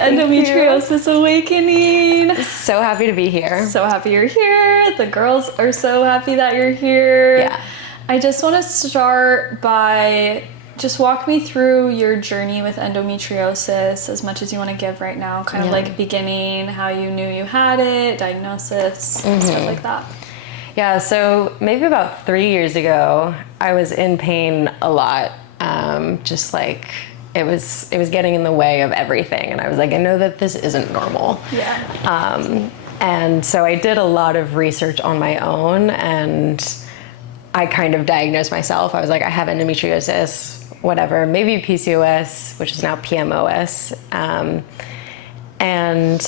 Endometriosis Awakening. So happy to be here. So happy you're here. The girls are so happy that you're here. Yeah. I just want to start by just walk me through your journey with endometriosis as much as you want to give right now. Kind of like beginning, how you knew you had it, diagnosis, stuff like that. Yeah, so maybe about 3 years ago, I was in pain a lot. Just like it was getting in the way of everything, and I was like, I know that this isn't normal. Yeah. And so I did a lot of research on my own, and I kind of diagnosed myself. I was like, I have endometriosis, whatever, maybe PCOS, which is now PMOS. And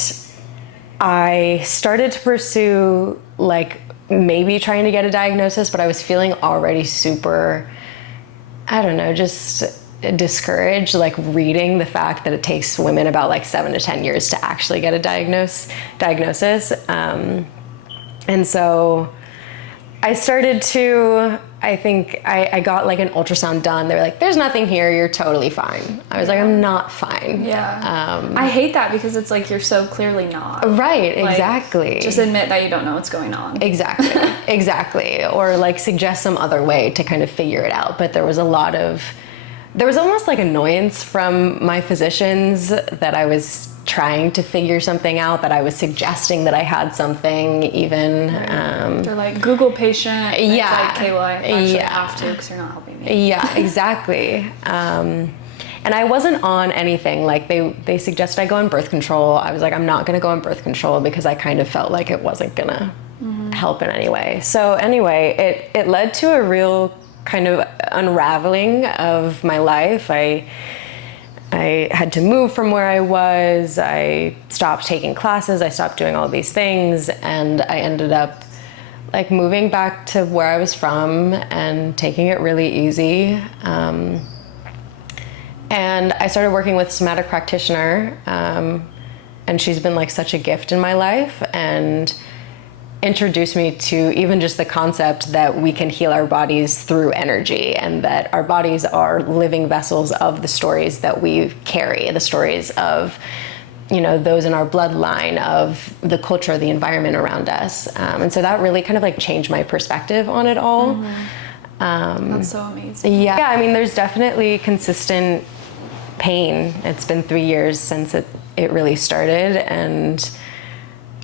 I started to pursue like maybe trying to get a diagnosis, but I was feeling already super, I don't know, just discouraged, like reading the fact that it takes women about like 7 to 10 years to actually get a diagnosis. And so I started to, I think I got like an ultrasound done. They were like, there's nothing here, you're totally fine. I was like, I'm not fine. Yeah. I hate that because it's like, you're so clearly not. Right, Like, exactly. just admit that you don't know what's going on. Exactly, exactly. Or like suggest some other way to kind of figure it out. But there was almost like annoyance from my physicians that I was trying to figure something out, that I was suggesting that I had something even. They're like, Google patient. And yeah. It's like, okay, well, I actually have to because you're not helping me. Yeah, exactly. And I wasn't on anything. Like they suggested I go on birth control. I was like, I'm not going to go on birth control because I kind of felt like it wasn't going to help in any way. So anyway, it led to a real kind of unraveling of my life. I had to move from where I was. I stopped taking classes. I stopped doing all these things. And I ended up like moving back to where I was from and taking it really easy. And I started working with a somatic practitioner. And she's been like such a gift in my life and introduced me to even just the concept that we can heal our bodies through energy, and that our bodies are living vessels of the stories that we carry, the stories of, you know, those in our bloodline, of the culture, the environment around us. And so that really kind of like changed my perspective on it all. That's so amazing. Yeah, I mean, there's definitely consistent pain. It's been 3 years since it really started, and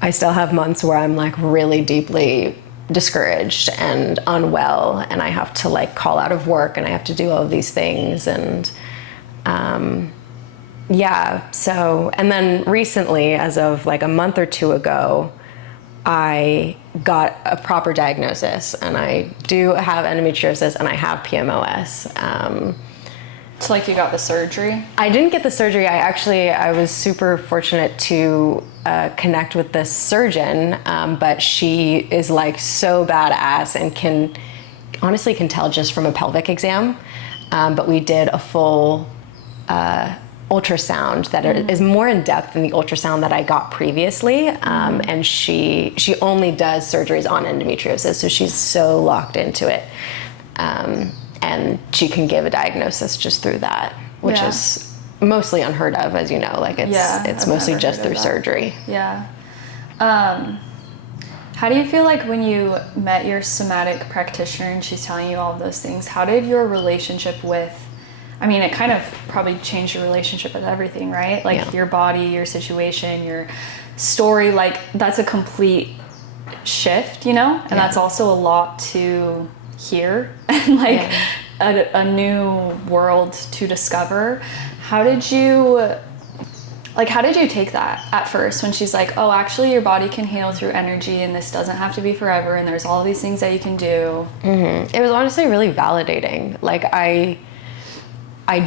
I still have months where I'm like really deeply discouraged and unwell, and I have to like call out of work, and I have to do all of these things. And so, and then recently, as of like a month or two ago, I got a proper diagnosis, and I do have endometriosis and I have PMOS. It's like you got the surgery? I didn't get the surgery. I was super fortunate to connect with this surgeon, but she is like so badass and honestly can tell just from a pelvic exam. But we did a full ultrasound that is more in depth than the ultrasound that I got previously. And she only does surgeries on endometriosis, so she's so locked into it. And she can give a diagnosis just through that, which is mostly unheard of, as you know. Like it's mostly just through surgery. Yeah. How do you feel like when you met your somatic practitioner and she's telling you all of those things, how did your relationship with, I mean, it kind of probably changed your relationship with everything, right? Like your body, your situation, your story, like that's a complete shift, you know? And that's also a lot to hear and like a new world to discover. How did you take that at first when she's like, oh, actually your body can heal through energy and this doesn't have to be forever and there's all these things that you can do? It was honestly really validating. Like I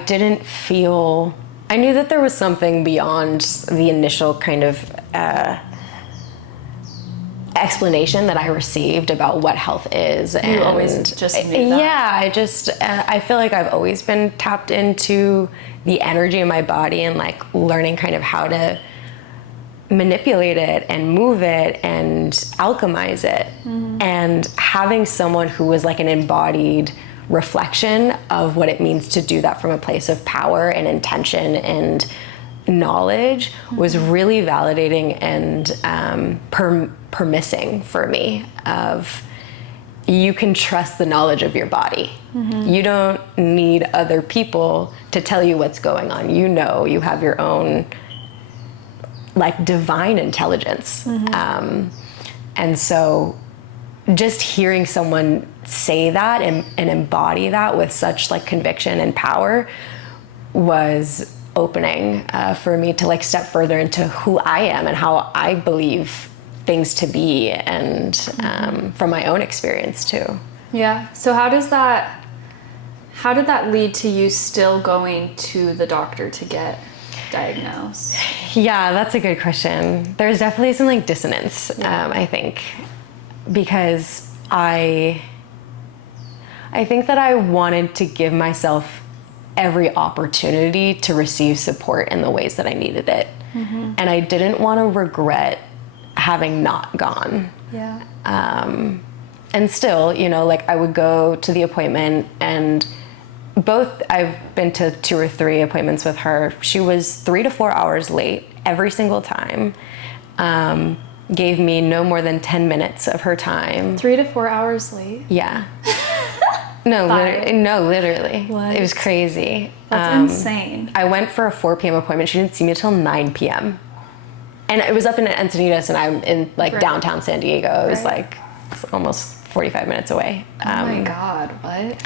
didn't feel, I knew that there was something beyond the initial kind of explanation that I received about what health is. And you always just knew that? Yeah, I feel like I've always been tapped into the energy in my body and like learning kind of how to manipulate it and move it and alchemize it. And having someone who was like an embodied reflection of what it means to do that from a place of power and intention and knowledge was really validating and permissing for me of, you can trust the knowledge of your body. You don't need other people to tell you what's going on. You know, you have your own like divine intelligence. And so just hearing someone say that and embody that with such like conviction and power was opening for me to like step further into who I am and how I believe things to be, and from my own experience too. Yeah. So how did that lead to you still going to the doctor to get diagnosed? Yeah, that's a good question. There's definitely some like dissonance, I think, because I think that I wanted to give myself every opportunity to receive support in the ways that I needed it. And I didn't want to regret having not gone. Yeah. And still, you know, like I would go to the appointment, and I've been to 2 or 3 appointments with her. She was 3 to 4 hours late every single time. Gave me no more than 10 minutes of her time. 3 to 4 hours late? Yeah. No, literally. What? It was crazy. That's insane. I went for a 4 p.m. appointment. She didn't see me till 9 p.m. And it was up in Encinitas, and I'm in like downtown San Diego. It was like almost 45 minutes away. Oh my God, what?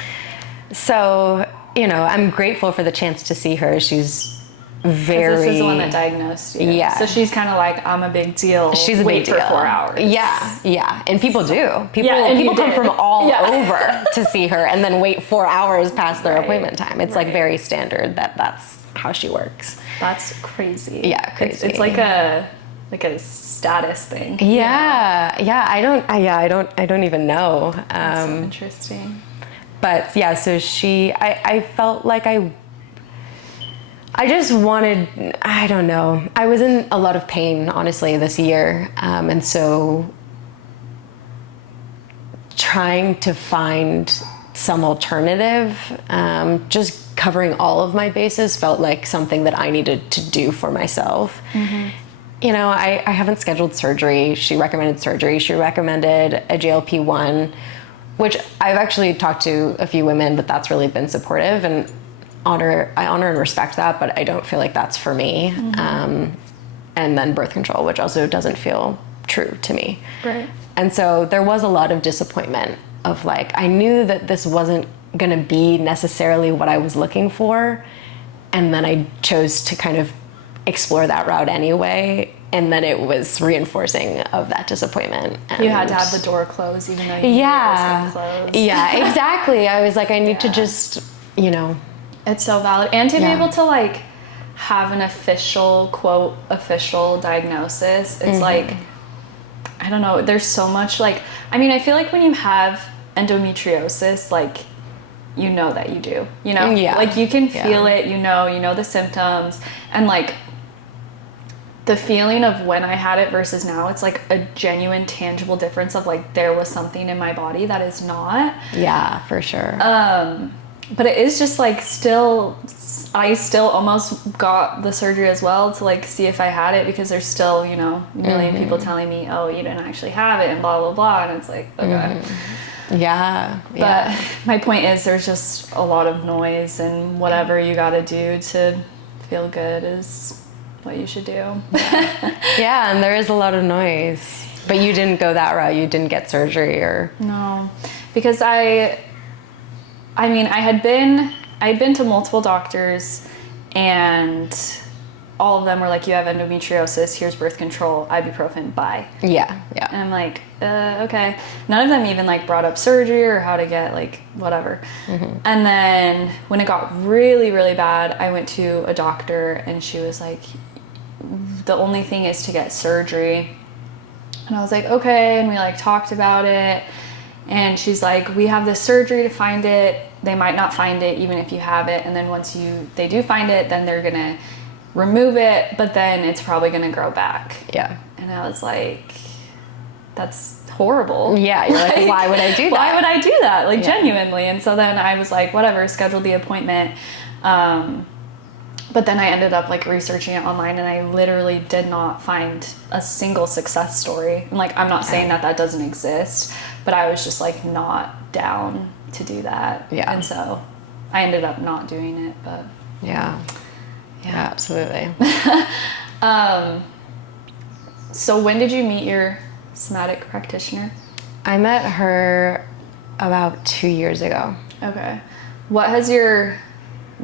So, you know, I'm grateful for the chance to see her. She's very... This is the one that diagnosed you. Yeah. So she's kind of like, I'm a big deal. She's a big deal. Wait for 4 hours. Yeah, yeah. And people do. and People come from all Yeah. over to see her and then wait 4 hours past their appointment time. It's like very standard that's how she works. That's crazy. Yeah, crazy. It's like a status thing. Yeah, yeah. I don't even know. That's so interesting. But yeah, so I felt like I just wanted, I don't know. I was in a lot of pain, honestly, this year. And so trying to find some alternative, just covering all of my bases felt like something that I needed to do for myself. You know, I haven't scheduled surgery. She recommended surgery. She recommended a GLP-1, which I've actually talked to a few women, but that's really been supportive, and I honor and respect that, but I don't feel like that's for me. And then birth control, which also doesn't feel true to me. Right. And so there was a lot of disappointment of like, I knew that this wasn't gonna be necessarily what I was looking for. And then I chose to kind of explore that route anyway. And then it was reinforcing of that disappointment. And you had to have the door closed even though you knew it was closed. Yeah, exactly. I was like, I need to just, you know. It's so valid. And to be able to like have an official, quote, official diagnosis, it's like, I don't know, there's so much like, I mean, I feel like when you have endometriosis, like, you know that you do, you know? Yeah. Like you can feel it, you know the symptoms, and like the feeling of when I had it versus now, it's like a genuine, tangible difference of like, there was something in my body that is not. Yeah, for sure. But it is just like I still almost got the surgery as well to like see if I had it, because there's still, you know, a million people telling me, oh, you didn't actually have it and blah, blah, blah. And it's like, oh God. Yeah. But my point is there's just a lot of noise, and whatever you got to do to feel good is what you should do. Yeah, and there is a lot of noise. But you didn't go that route. You didn't get surgery or... No, because I mean, I had been to multiple doctors, and all of them were like, you have endometriosis, here's birth control, ibuprofen, bye. Yeah. And I'm like, okay. None of them even like brought up surgery or how to get like whatever. And then when it got really, really bad, I went to a doctor, and she was like, the only thing is to get surgery. And I was like, okay. And we like talked about it. And she's like, we have this surgery to find it. They might not find it even if you have it. And then once they do find it, then they're gonna remove it, but then it's probably gonna grow back. Yeah. And I was like, that's horrible. Yeah, you're like, why would I do that? Why would I do that? Like, genuinely. And so then I was like, whatever, scheduled the appointment. But then I ended up like researching it online, and I literally did not find a single success story. And like, I'm not saying that that doesn't exist, but I was just like not down to do that. Yeah. And so I ended up not doing it, but Yeah, absolutely. So when did you meet your somatic practitioner? I met her about 2 years ago. Okay. What has your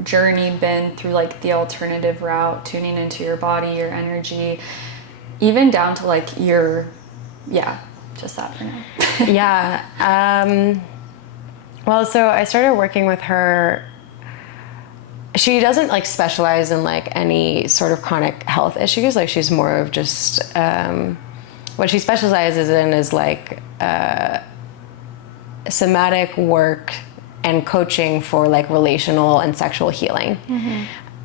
journey been through like the alternative route, tuning into your body, your energy, even down to like your, just that for now. Yeah. Well, so I started working with her. She doesn't like specialize in like any sort of chronic health issues. Like she's more of just, what she specializes in is like somatic work and coaching for like relational and sexual healing.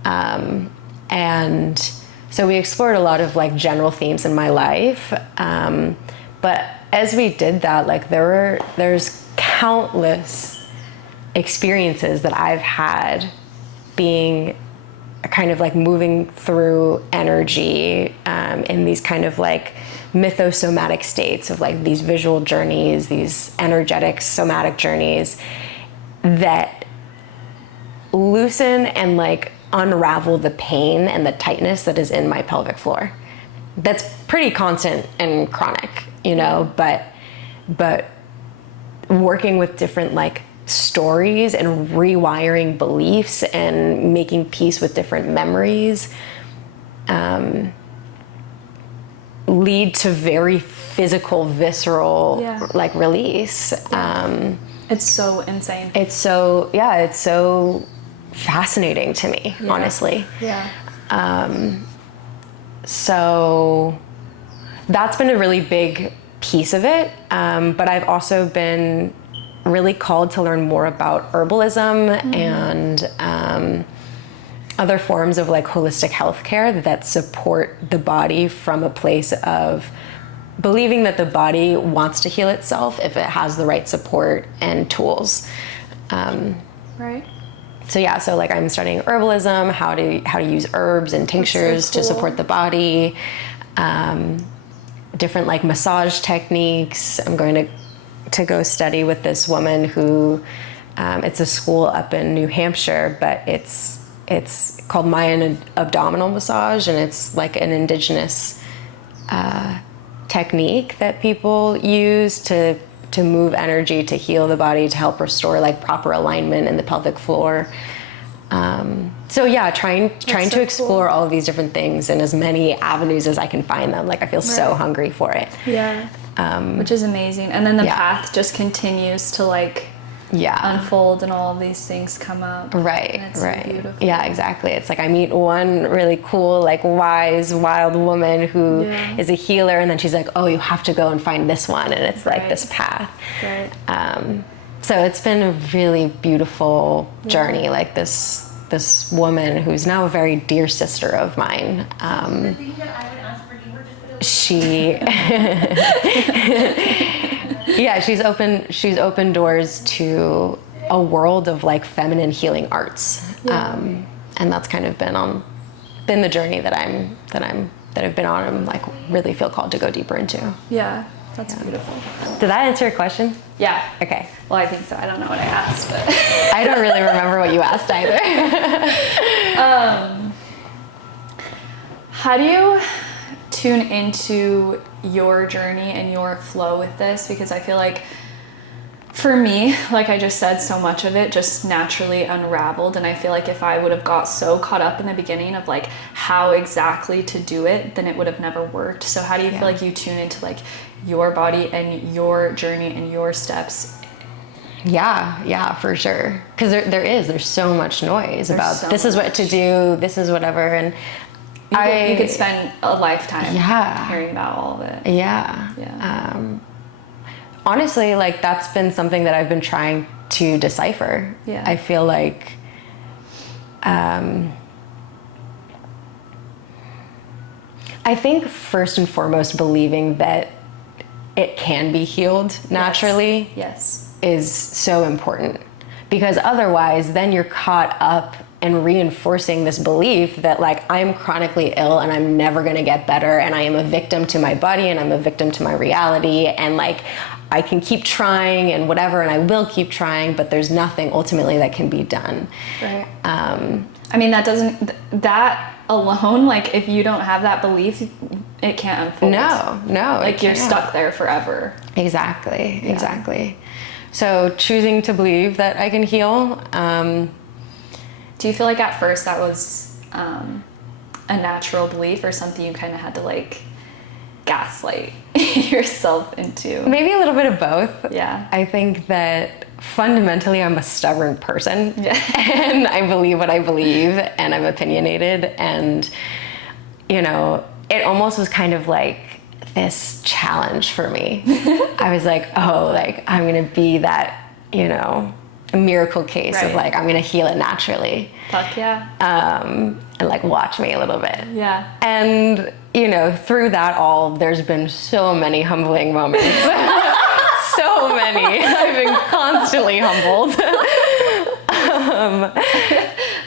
And so we explored a lot of like general themes in my life. But as we did that, like there's countless experiences that I've had being kind of like moving through energy in these kind of like mythosomatic states of like these visual journeys, these energetic somatic journeys that loosen and like unravel the pain and the tightness that is in my pelvic floor. That's pretty constant and chronic, you know, but working with different like stories and rewiring beliefs and making peace with different memories lead to very physical, visceral like release. It's so insane. It's so fascinating to me, honestly. Yeah. So that's been a really big piece of it. But I've also been really called to learn more about herbalism and other forms of like holistic healthcare that support the body from a place of believing that the body wants to heal itself if it has the right support and tools. Right. So like I'm studying herbalism, how to use herbs and tinctures to support the body, different like massage techniques. I'm going to go study with this woman who, it's a school up in New Hampshire, but it's called Mayan abdominal massage, and it's like an indigenous technique that people use to move energy, to heal the body, to help restore like proper alignment in the pelvic floor. So yeah, trying to explore all of these different things in as many avenues as I can find them. Like I feel so hungry for it. Yeah. Which is amazing. And then the path just continues to like unfold, and all of these things come up. Right. And it's so beautiful. Yeah, exactly. It's like I meet one really cool, like wise, wild woman who is a healer, and then she's like, oh, you have to go and find this one, and it's like this path. Right. So it's been a really beautiful journey. Like this woman who's now a very dear sister of mine. She she's opened doors to a world of like feminine healing arts. And that's kind of been the journey that I've been on and like really feel called to go deeper into. Yeah. That's beautiful. Did that answer your question? Yeah. Okay. Well, I think so. I don't know what I asked, but I don't really remember what you asked either. How do you tune into your journey and your flow with this? Because I feel like for me, like I just said, so much of it just naturally unraveled. And I feel like if I would have got so caught up in the beginning of like how exactly to do it, then it would have never worked. So how do you feel like you tune into like your body and your journey and your steps? Yeah, for sure. Because there's so much noise about this is what to do, this is whatever, and you could spend a lifetime hearing about all of it. Yeah. Honestly, like that's been something that I've been trying to decipher. Yeah. I feel like I think first and foremost believing that it can be healed naturally yes. is so important, because otherwise then you're caught up and reinforcing this belief that like I'm chronically ill and I'm never going to get better, and I am a victim to my body and I'm a victim to my reality, and like I can keep trying and whatever, and I will keep trying, but there's nothing ultimately that can be done. Right. I mean, that alone, like if you don't have that belief, it can't unfold. No. Like you're stuck there forever. Exactly. So choosing to believe that I can heal. Do you feel like at first that was a natural belief, or something you kind of had to like gaslight yourself into? Maybe a little bit of both. Yeah. I think that fundamentally I'm a stubborn person. Yeah. And I believe what I believe, and I'm opinionated, and you know, it almost was kind of like this challenge for me. I was like, oh, like I'm gonna be that, you know, a miracle case of like I'm gonna heal it naturally. Fuck yeah. And like watch me a little bit. Yeah. And you know, through that all, there's been so many humbling moments. So many. I've been constantly humbled.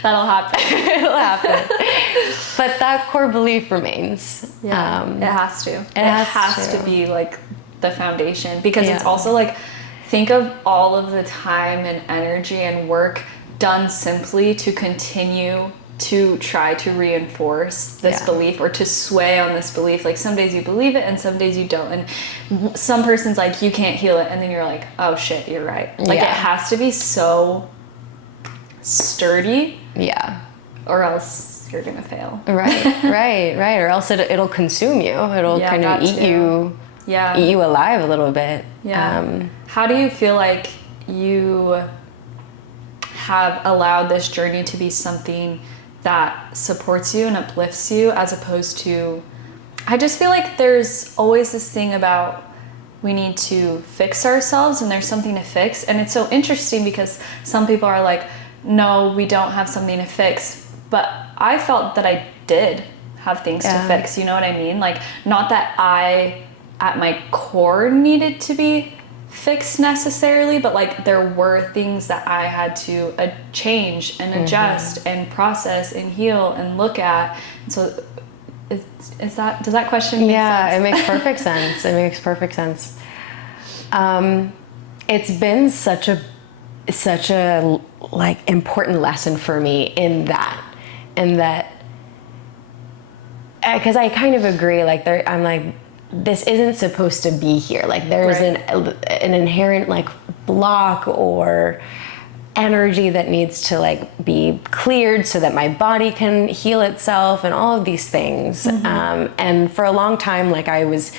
That'll happen. It'll happen. But that core belief remains. Yeah. It has to. It has to be like the foundation, because it's also like, think of all of the time and energy and work done simply to continue to try to reinforce this belief, or to sway on this belief. Like some days you believe it and some days you don't, and some person's like, you can't heal it, and then you're like, oh shit, you're right. Like it has to be so sturdy, or else you're gonna fail. Right. Or else it'll consume you. It'll kind of eat you alive a little bit. How do you feel like you have allowed this journey to be something that supports you and uplifts you, as opposed to, I just feel like there's always this thing about we need to fix ourselves and there's something to fix. And it's so interesting because some people are like, no, we don't have something to fix. But I felt that I did have things to fix. You know what I mean? Like, not that I, at my core, needed to be fixed necessarily, but like there were things that I had to change and adjust and process and heal and look at. And so does that question make sense? It makes perfect sense. It makes perfect sense. It's been such a like important lesson for me in that because I kind of agree, like I'm like, this isn't supposed to be here. Like there's an inherent like block or energy that needs to like be cleared so that my body can heal itself and all of these things. And for a long time, like I was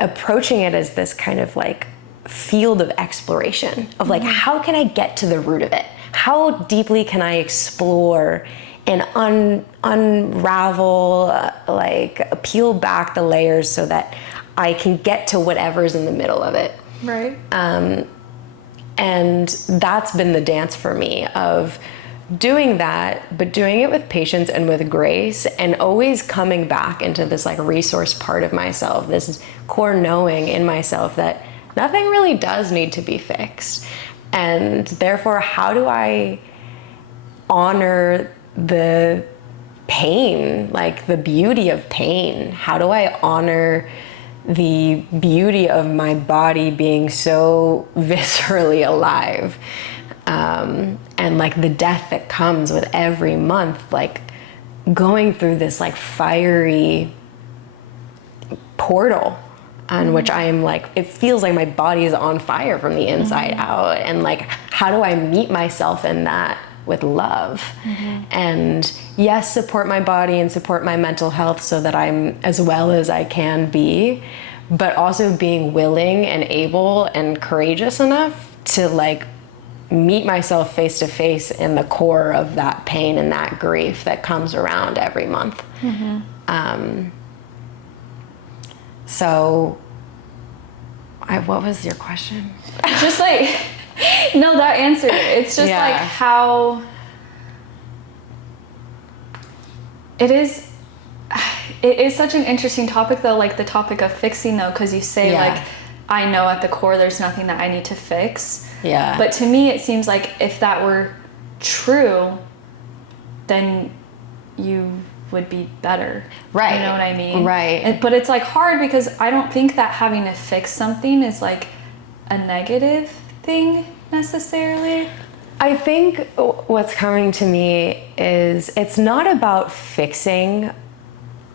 approaching it as this kind of like field of exploration of like, how can I get to the root of it? How deeply can I explore and unravel, like peel back the layers so that I can get to whatever's in the middle of it. Right. And that's been the dance for me, of doing that, but doing it with patience and with grace, and always coming back into this like resource part of myself, this core knowing in myself that nothing really does need to be fixed. And therefore, how do I honor the pain, like the beauty of pain? How do I honor the beauty of my body being so viscerally alive? And like the death that comes with every month, like going through this like fiery portal on which I am like, it feels like my body is on fire from the inside out. And like, how do I meet myself in that with love? And yes, support my body and support my mental health so that I'm as well as I can be, but also being willing and able and courageous enough to like meet myself face to face in the core of that pain and that grief that comes around every month. So what was your question? Just like, no, that answered it. It's just like how it is such an interesting topic though, like the topic of fixing though, because you say like, I know at the core there's nothing that I need to fix. But to me it seems like if that were true, then you would be better. Right. You know what I mean? Right. But it's like hard because I don't think that having to fix something is like a negative thing necessarily. I think what's coming to me is it's not about fixing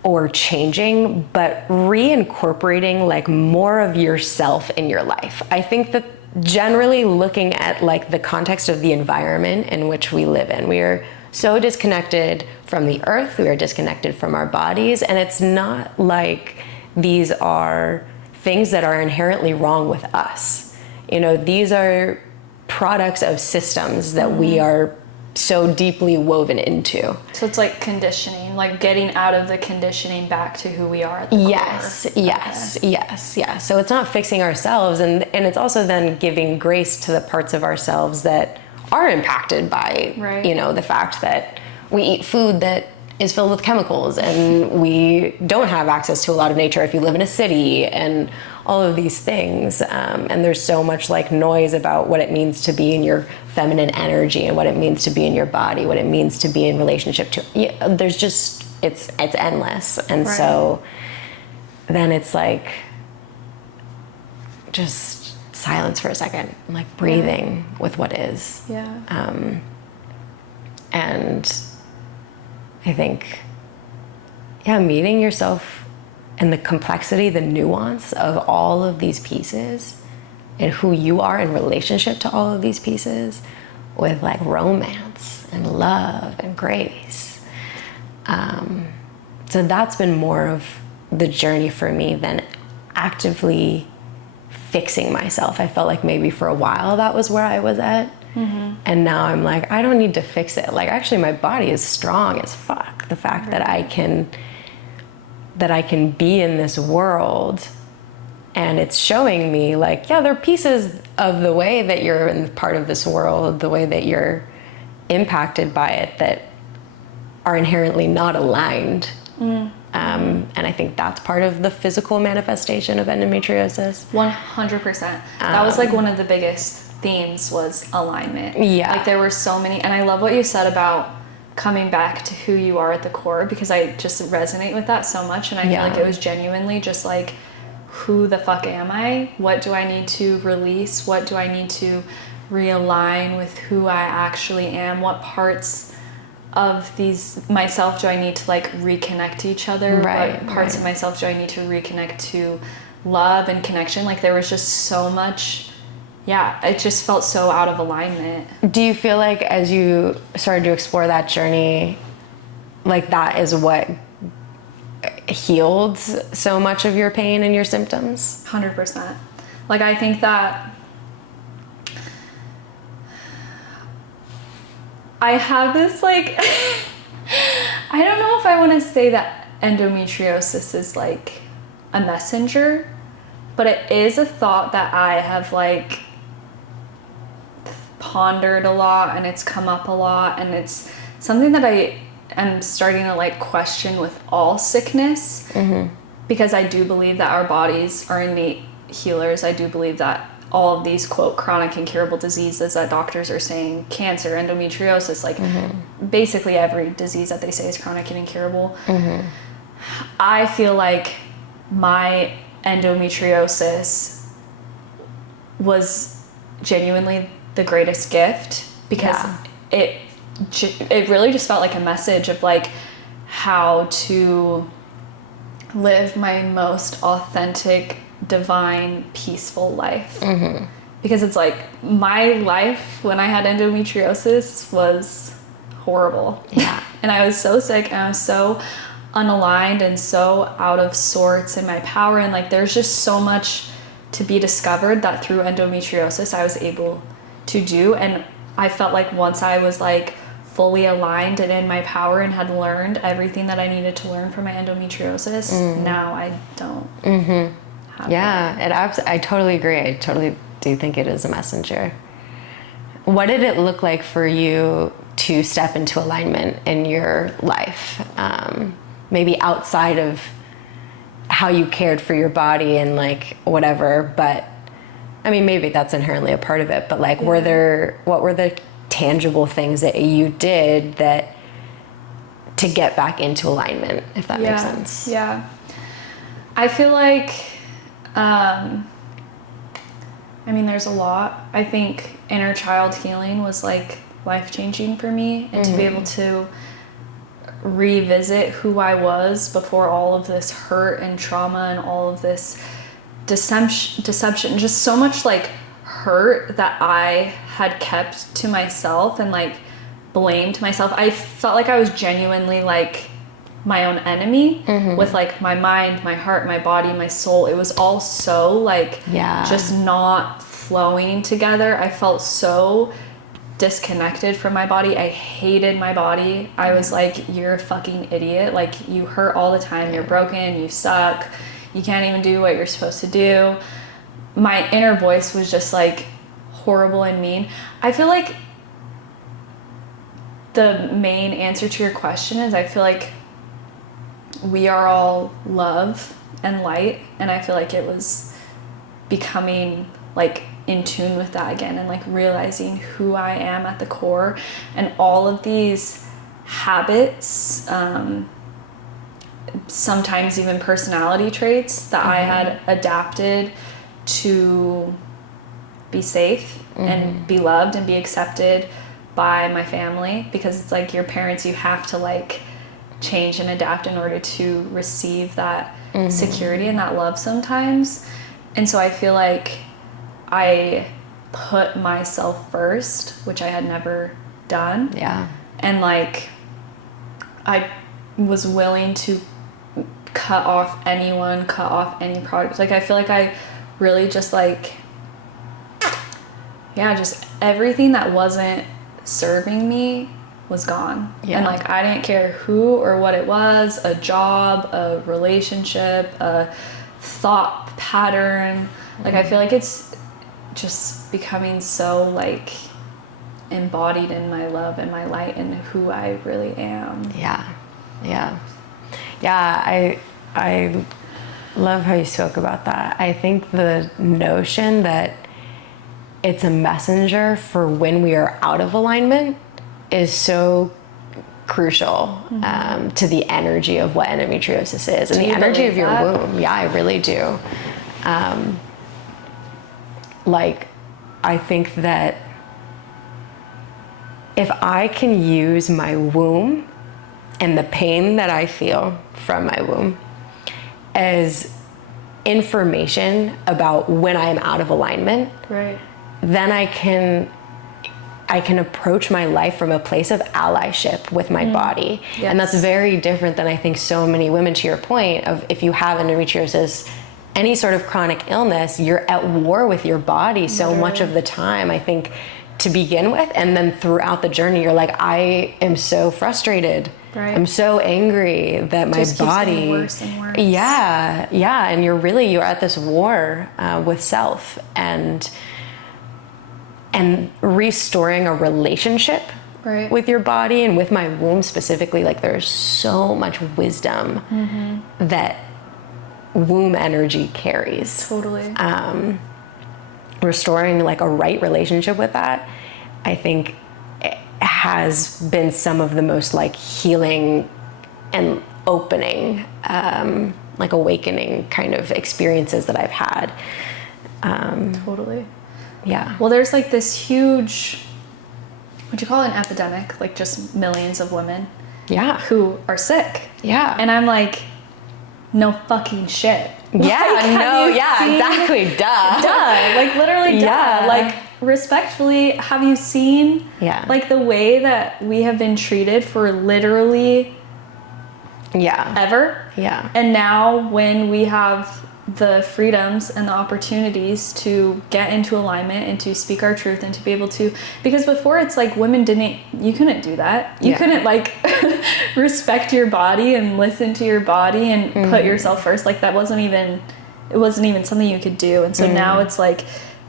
or changing, but reincorporating like more of yourself in your life. I think that generally looking at like the context of the environment in which we live in, we are so disconnected from the earth, we are disconnected from our bodies, and it's not like these are things that are inherently wrong with us. You know, these are products of systems that we are so deeply woven into. So it's like conditioning, like getting out of the conditioning back to who we are at the yes, core. Yes. So it's not fixing ourselves, and it's also then giving grace to the parts of ourselves that are impacted by, right. you know, the fact that we eat food that is filled with chemicals and we don't have access to a lot of nature if you live in a city and all of these things. And there's so much like noise about what it means to be in your feminine energy and what it means to be in your body, what it means to be in relationship to, there's just, it's endless. And right. so then it's like, just silence for a second, like breathing with what is. Yeah. And I think, meeting yourself and the complexity, the nuance of all of these pieces and who you are in relationship to all of these pieces with like romance and love and grace. So that's been more of the journey for me than actively fixing myself. I felt like maybe for a while that was where I was at. Mm-hmm. And now I'm like, I don't need to fix it. Like actually my body is strong as fuck. The fact that I can be in this world and it's showing me like, there are pieces of the way that you're in part of this world, the way that you're impacted by it that are inherently not aligned. And I think that's part of the physical manifestation of endometriosis. 100%. That was like one of the biggest themes was alignment. Yeah. Like there were so many, and I love what you said about coming back to who you are at the core, because I just resonate with that so much. And I feel like it was genuinely just like, who the fuck am I? What do I need to release? What do I need to realign with who I actually am? What parts of myself do I need to like reconnect to each other? Right, what parts of myself do I need to reconnect to love and connection? Like there was just so much, it just felt so out of alignment. Do you feel like as you started to explore that journey, like that is what healed so much of your pain and your symptoms? 100%. Like I think that I have this like, I don't know if I want to say that endometriosis is like a messenger, but it is a thought that I have like pondered a lot, and it's come up a lot, and it's something that I am starting to like question with all sickness, because I do believe that our bodies are innate healers. I do believe that all of these quote chronic incurable diseases that doctors are saying, cancer, endometriosis, like basically every disease that they say is chronic and incurable. I feel like my endometriosis was genuinely the greatest gift, because it really just felt like a message of like how to live my most authentic, divine, peaceful life. Because it's like my life when I had endometriosis was horrible. And I was so sick, and I was so unaligned and so out of sorts in my power, and like there's just so much to be discovered that through endometriosis I was able to do. And I felt like once I was like fully aligned and in my power and had learned everything that I needed to learn from my endometriosis, now I don't have that. I totally agree. I totally do think it is a messenger. What did it look like for you to step into alignment in your life? Maybe outside of how you cared for your body and like whatever, but I mean, maybe that's inherently a part of it, but like what were the tangible things that you did that to get back into alignment, if that makes sense. Yeah. I feel like, I mean, there's a lot. I think inner child healing was like life-changing for me, and to be able to revisit who I was before all of this hurt and trauma and all of this deception, just so much like hurt that I had kept to myself and like blamed myself. I felt like I was genuinely like my own enemy with like my mind, my heart, my body, my soul. It was all so like just not flowing together. I felt so disconnected from my body. I hated my body. I was like, you're a fucking idiot. Like, you hurt all the time. You're broken. You suck. You can't even do what you're supposed to do. My inner voice was just like horrible and mean. I feel like the main answer to your question is I feel like we are all love and light, and I feel like it was becoming like in tune with that again, and like realizing who I am at the core, and all of these habits, sometimes even personality traits that I had adapted to be safe and be loved and be accepted by my family, because it's like your parents, you have to like change and adapt in order to receive that security and that love sometimes. And so I feel like I put myself first, which I had never done. Yeah. And like I was willing to cut off anyone, cut off any product. Like I feel like I really just like, just everything that wasn't serving me was gone. And like I didn't care who or what it was, a job, a relationship, a thought pattern. Like I feel like it's just becoming so like embodied in my love and my light and who I really am. I love how you spoke about that. I think the notion that it's a messenger for when we are out of alignment is so crucial to the energy of what endometriosis is and the energy of your womb. Yeah, I really do. Like, I think that if I can use my womb and the pain that I feel from my womb as information about when I am out of alignment, then I can approach my life from a place of allyship with my body. And that's very different than I think so many women, to your point of if you have endometriosis, any sort of chronic illness, you're at war with your body so much of the time, I think, to begin with. And then throughout the journey, you're like, I am so frustrated. I'm so angry that my body keeps getting worse and worse. And you're at this war with self, and restoring a relationship with your body and with my womb specifically. Like, there's so much wisdom that womb energy carries. Totally. Restoring like a right relationship with that, I think, has been some of the most like healing and opening, like awakening kind of experiences that I've had. Totally. Yeah. Well, there's like this huge, would you call it an epidemic? Like just millions of women. Who are sick. And I'm like, no fucking shit. Exactly. Duh. Like literally duh. Like, respectfully, have you seen like the way that we have been treated for literally ever? And now when we have the freedoms and the opportunities to get into alignment and to speak our truth and to be able to, because before it's like you couldn't do that. You couldn't like respect your body and listen to your body and put yourself first. Like it wasn't even something you could do. And so now it's like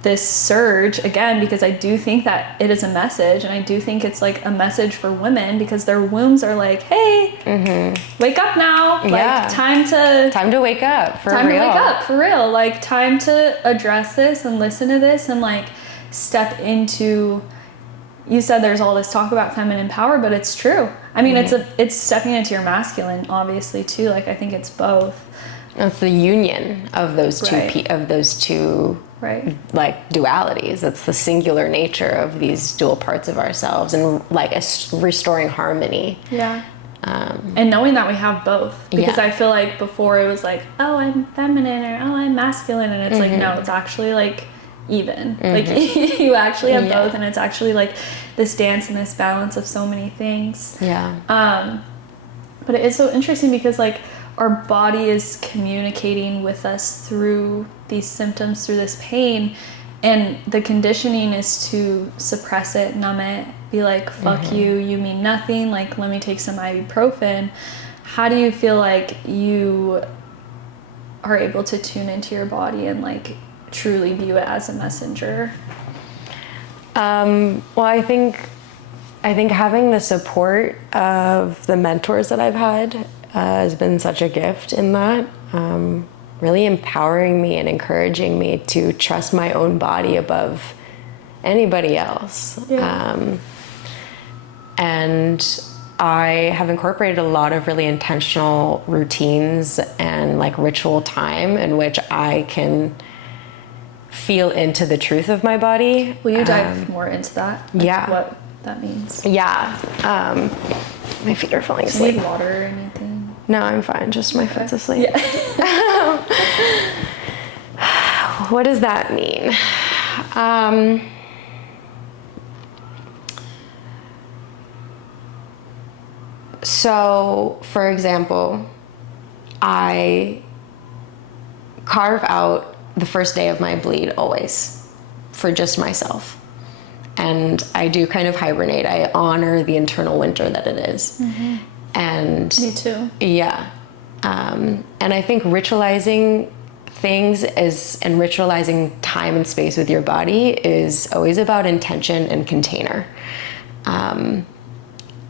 this surge again, because I do think that it is a message, and I do think it's like a message for women because their wombs are like, hey, wake up now. Like time to wake up for real. Like time to address this and listen to this and like step into you said there's all this talk about feminine power, but it's true. I mean, it's stepping into your masculine, obviously, too. Like, I think it's both. It's the union of those two right. like dualities. It's the singular nature of these dual parts of ourselves, and like restoring harmony. Yeah. And knowing that we have both, because I feel like before it was like, oh, I'm feminine, or oh, I'm masculine, and it's like, no, it's actually like even. Like, you actually have both, and it's actually like this dance and this balance of so many things. But it is so interesting because like our body is communicating with us through these symptoms, through this pain, and the conditioning is to suppress it, numb it, be like, fuck you mean nothing, like, let me take some ibuprofen. How do you feel like you are able to tune into your body and like truly view it as a messenger? Well, I think having the support of the mentors that I've had has been such a gift in that, really empowering me and encouraging me to trust my own body above anybody else. And I have incorporated a lot of really intentional routines and like ritual time in which I can feel into the truth of my body. Will you dive more into that? Like what that means? My feet are falling asleep. Do you asleep. need water or anything? No, I'm fine. Just my foot's asleep. What does that mean? So, for example, I carve out the first day of my bleed always for just myself. And I do kind of hibernate. I honor the internal winter that it is. And me too. And I think ritualizing things and ritualizing time and space with your body is always about intention and container.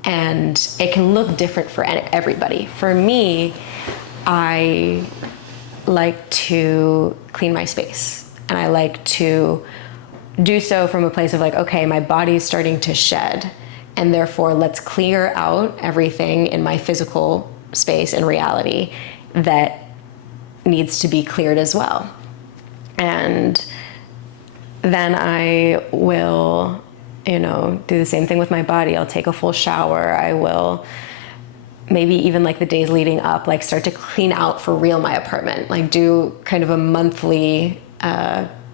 And it can look different for everybody. For me, I like to clean my space, and I like to do so from a place of like, okay, my body's starting to shed, and therefore let's clear out everything in my physical space and reality that needs to be cleared as well. And then I will, do the same thing with my body. I'll take a full shower. I will maybe even like the days leading up, like start to clean out for real my apartment, like do kind of a monthly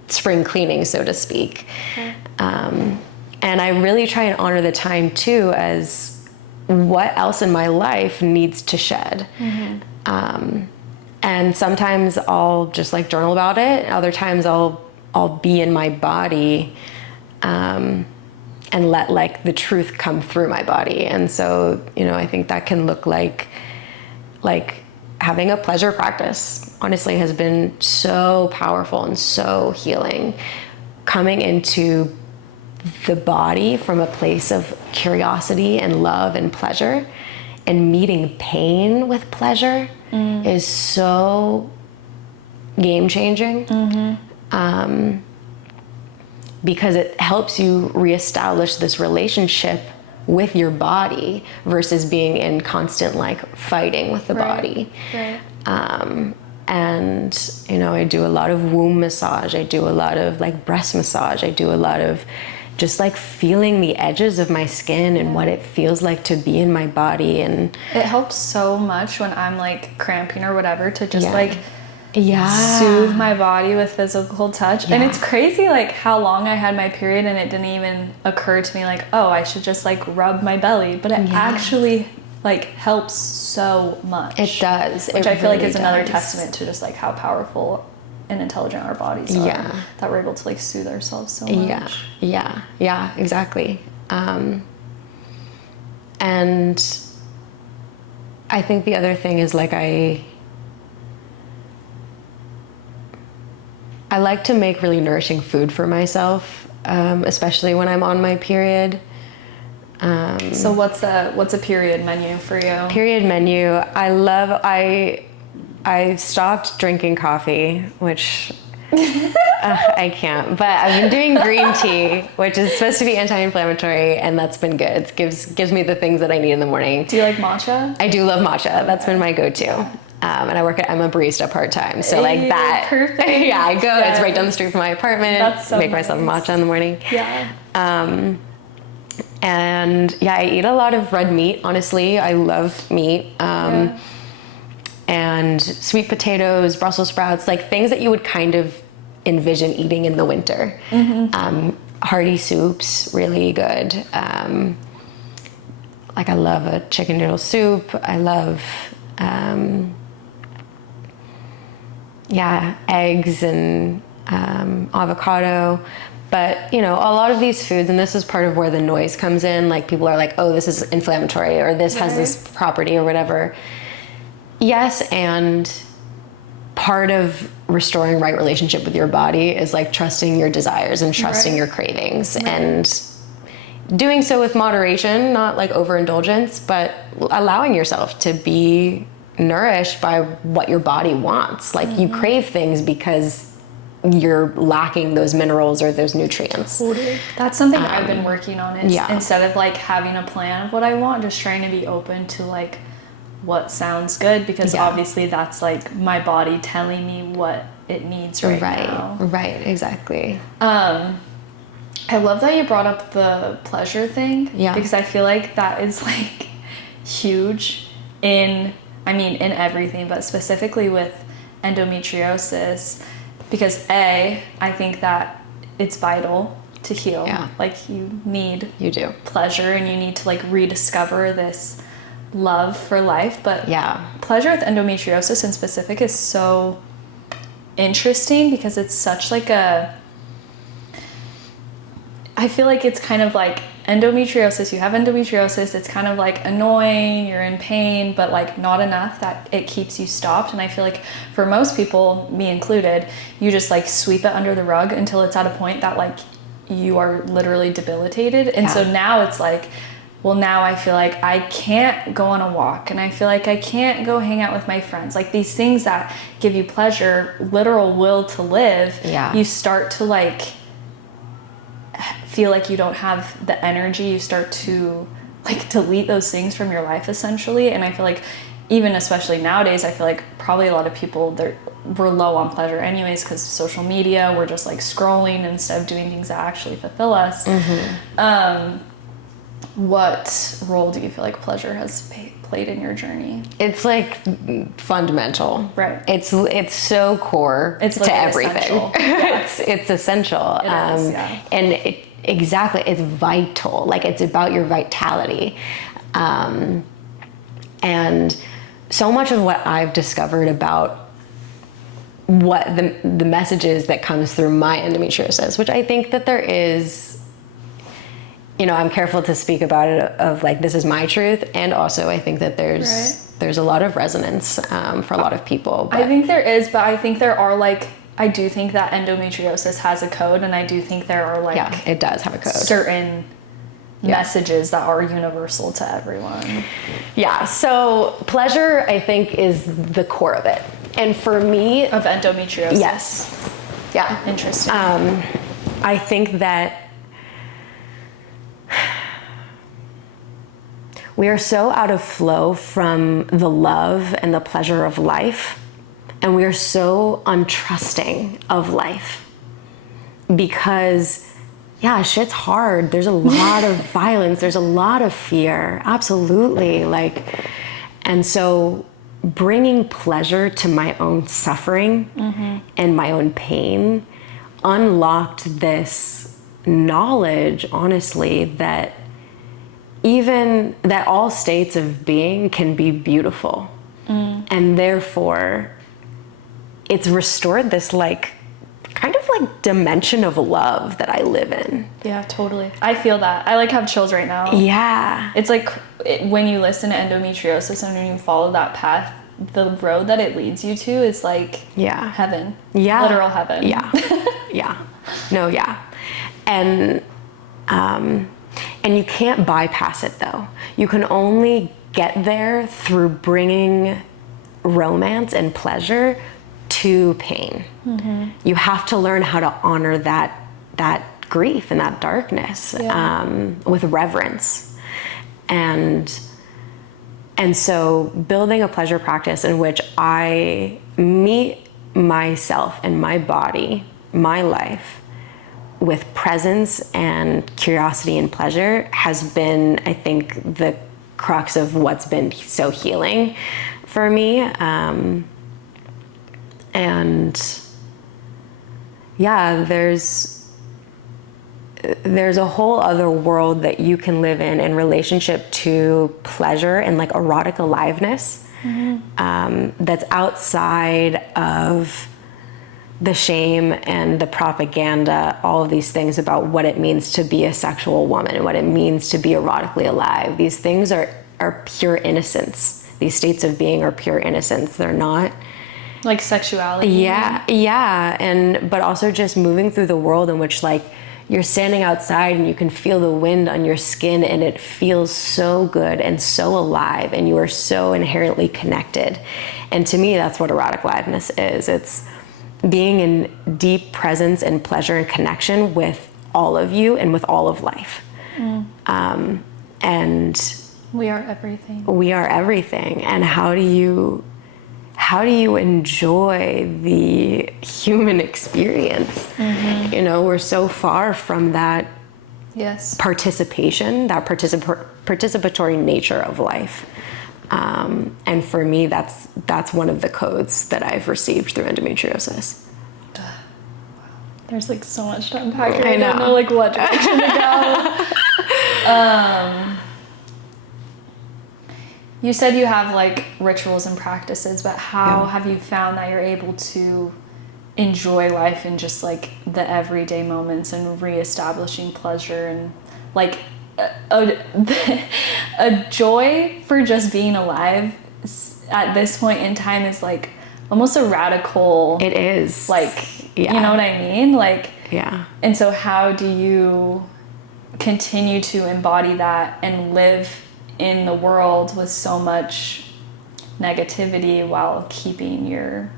spring cleaning, so to speak. And I really try and honor the time too as what else in my life needs to shed. And sometimes I'll just like journal about it. Other times I'll be in my body and let like the truth come through my body. And so, I think that can look like having a pleasure practice, honestly, has been so powerful and so healing. Coming into the body from a place of curiosity and love and pleasure, and meeting pain with pleasure is so game changing. Because it helps you reestablish this relationship with your body versus being in constant like fighting with the body. And I do a lot of womb massage. I do a lot of like breast massage. I do a lot of just like feeling the edges of my skin and what it feels like to be in my body. And it helps so much when I'm like cramping or whatever to just soothe my body with physical touch. And it's crazy like how long I had my period and it didn't even occur to me like, oh, I should just like rub my belly, but it actually like helps so much. It does. Which I feel like is another testament to just like how powerful and intelligent our bodies are, that we're able to like soothe ourselves so much. Yeah, exactly. And I think the other thing is like I like to make really nourishing food for myself, especially when I'm on my period. So what's a period menu for you? Period menu. I stopped drinking coffee, which I can't. But I've been doing green tea, which is supposed to be anti-inflammatory, and that's been good. It gives me the things that I need in the morning. Do you like matcha? I do love matcha. Okay. That's been my go-to. And I'm a barista part-time. So like that. Perfect. Yeah, I go. Yes. It's right down the street from my apartment. That's so Make nice. myself a matcha in the morning. Yeah. And yeah, I eat a lot of red meat. Honestly, I love meat. And sweet potatoes, Brussels sprouts, like things that you would kind of envision eating in the winter. Hearty soups, really good. Like I love a chicken noodle soup. I love, eggs and avocado. But, you know, a lot of these foods, and this is part of where the noise comes in, like people are like, oh, this is inflammatory, or this has this property or whatever. Yes, and part of restoring right relationship with your body is like trusting your desires and trusting your cravings and doing so with moderation, not like overindulgence, but allowing yourself to be nourished by what your body wants. Like you crave things because you're lacking those minerals or those nutrients. Totally. That's something I've been working on is instead of like having a plan of what I want, just trying to be open to like what sounds good, because obviously that's like my body telling me what it needs right now. Right, exactly. I love that you brought up the pleasure thing, because I feel like that is like huge in everything, but specifically with endometriosis, because I think that it's vital to heal. Like you do pleasure, and you need to like rediscover this love for life. But pleasure with endometriosis in specific is so interesting, because it's such like I feel like it's kind of like endometriosis, you have endometriosis, it's kind of like annoying, you're in pain, but like not enough that it keeps you stopped. And I feel like for most people, me included, you just like sweep it under the rug until it's at a point that like you are literally debilitated. And so now it's like, well, now I feel like I can't go on a walk, and I feel like I can't go hang out with my friends. Like these things that give you pleasure, literal will to live, you start to like feel like you don't have the energy. You start to like delete those things from your life essentially. And I feel like even especially nowadays, I feel like probably a lot of people we're low on pleasure anyways, because social media, we're just like scrolling instead of doing things that actually fulfill us. What role do you feel like pleasure has played in your journey? It's like fundamental. Right. It's so core to everything. It's essential. It is, and it's vital. Like it's about your vitality. And so much of what I've discovered about what the messages that comes through my endometriosis, which I think that there is, you know, I'm careful to speak about it of like, this is my truth. And also I think that there's a lot of resonance for a lot of people. I think there is, but I think there are like, I do think that endometriosis has a code, and I do think there are like, it does have a code. Certain messages that are universal to everyone. Yeah. So pleasure, I think, is the core of it. And for me, of endometriosis. Yes. Yeah. Interesting. I think that we are so out of flow from the love and the pleasure of life, and we are so untrusting of life because, shit's hard. There's a lot of violence. There's a lot of fear. Absolutely. And so bringing pleasure to my own suffering and my own pain unlocked this knowledge, honestly, that all states of being can be beautiful. And therefore it's restored this kind of dimension of love that I live in. Yeah, totally. I feel that. I have chills right now. Yeah. It's when you listen to endometriosis and when you follow that path, the road that it leads you to is heaven. Yeah. Literal heaven. Yeah. Yeah. No, yeah. And you can't bypass it though. You can only get there through bringing romance and pleasure to pain. You have to learn how to honor that grief and that darkness with reverence. And so building a pleasure practice in which I meet myself and my body, my life, with presence and curiosity and pleasure has been, I think, the crux of what's been so healing for me. And yeah, there's a whole other world that you can live in relationship to pleasure and like erotic aliveness, that's outside of the shame and the propaganda, all of these things about what it means to be a sexual woman and what it means to be erotically alive. These things are pure innocence. These states of being are pure innocence. They're not like sexuality. Yeah. But also just moving through the world in which like you're standing outside and you can feel the wind on your skin and it feels so good and so alive and you are so inherently connected. And to me, that's what erotic aliveness is. It's being in deep presence and pleasure and connection with all of you and with all of life. And we are everything. We are everything. And how do you enjoy the human experience? You know, we're so far from that participation, that participatory nature of life. And for me, that's one of the codes that I've received through endometriosis. Wow. There's like so much to unpack. I know. don't know like what direction to go. You said you have like rituals and practices, but how have you found that you're able to enjoy life in just like the everyday moments and reestablishing pleasure and like a joy for just being alive at this point in time is like almost a radical. It is. Like, you know what I mean? Like, yeah. And so how do you continue to embody that and live in the world with so much negativity while keeping your...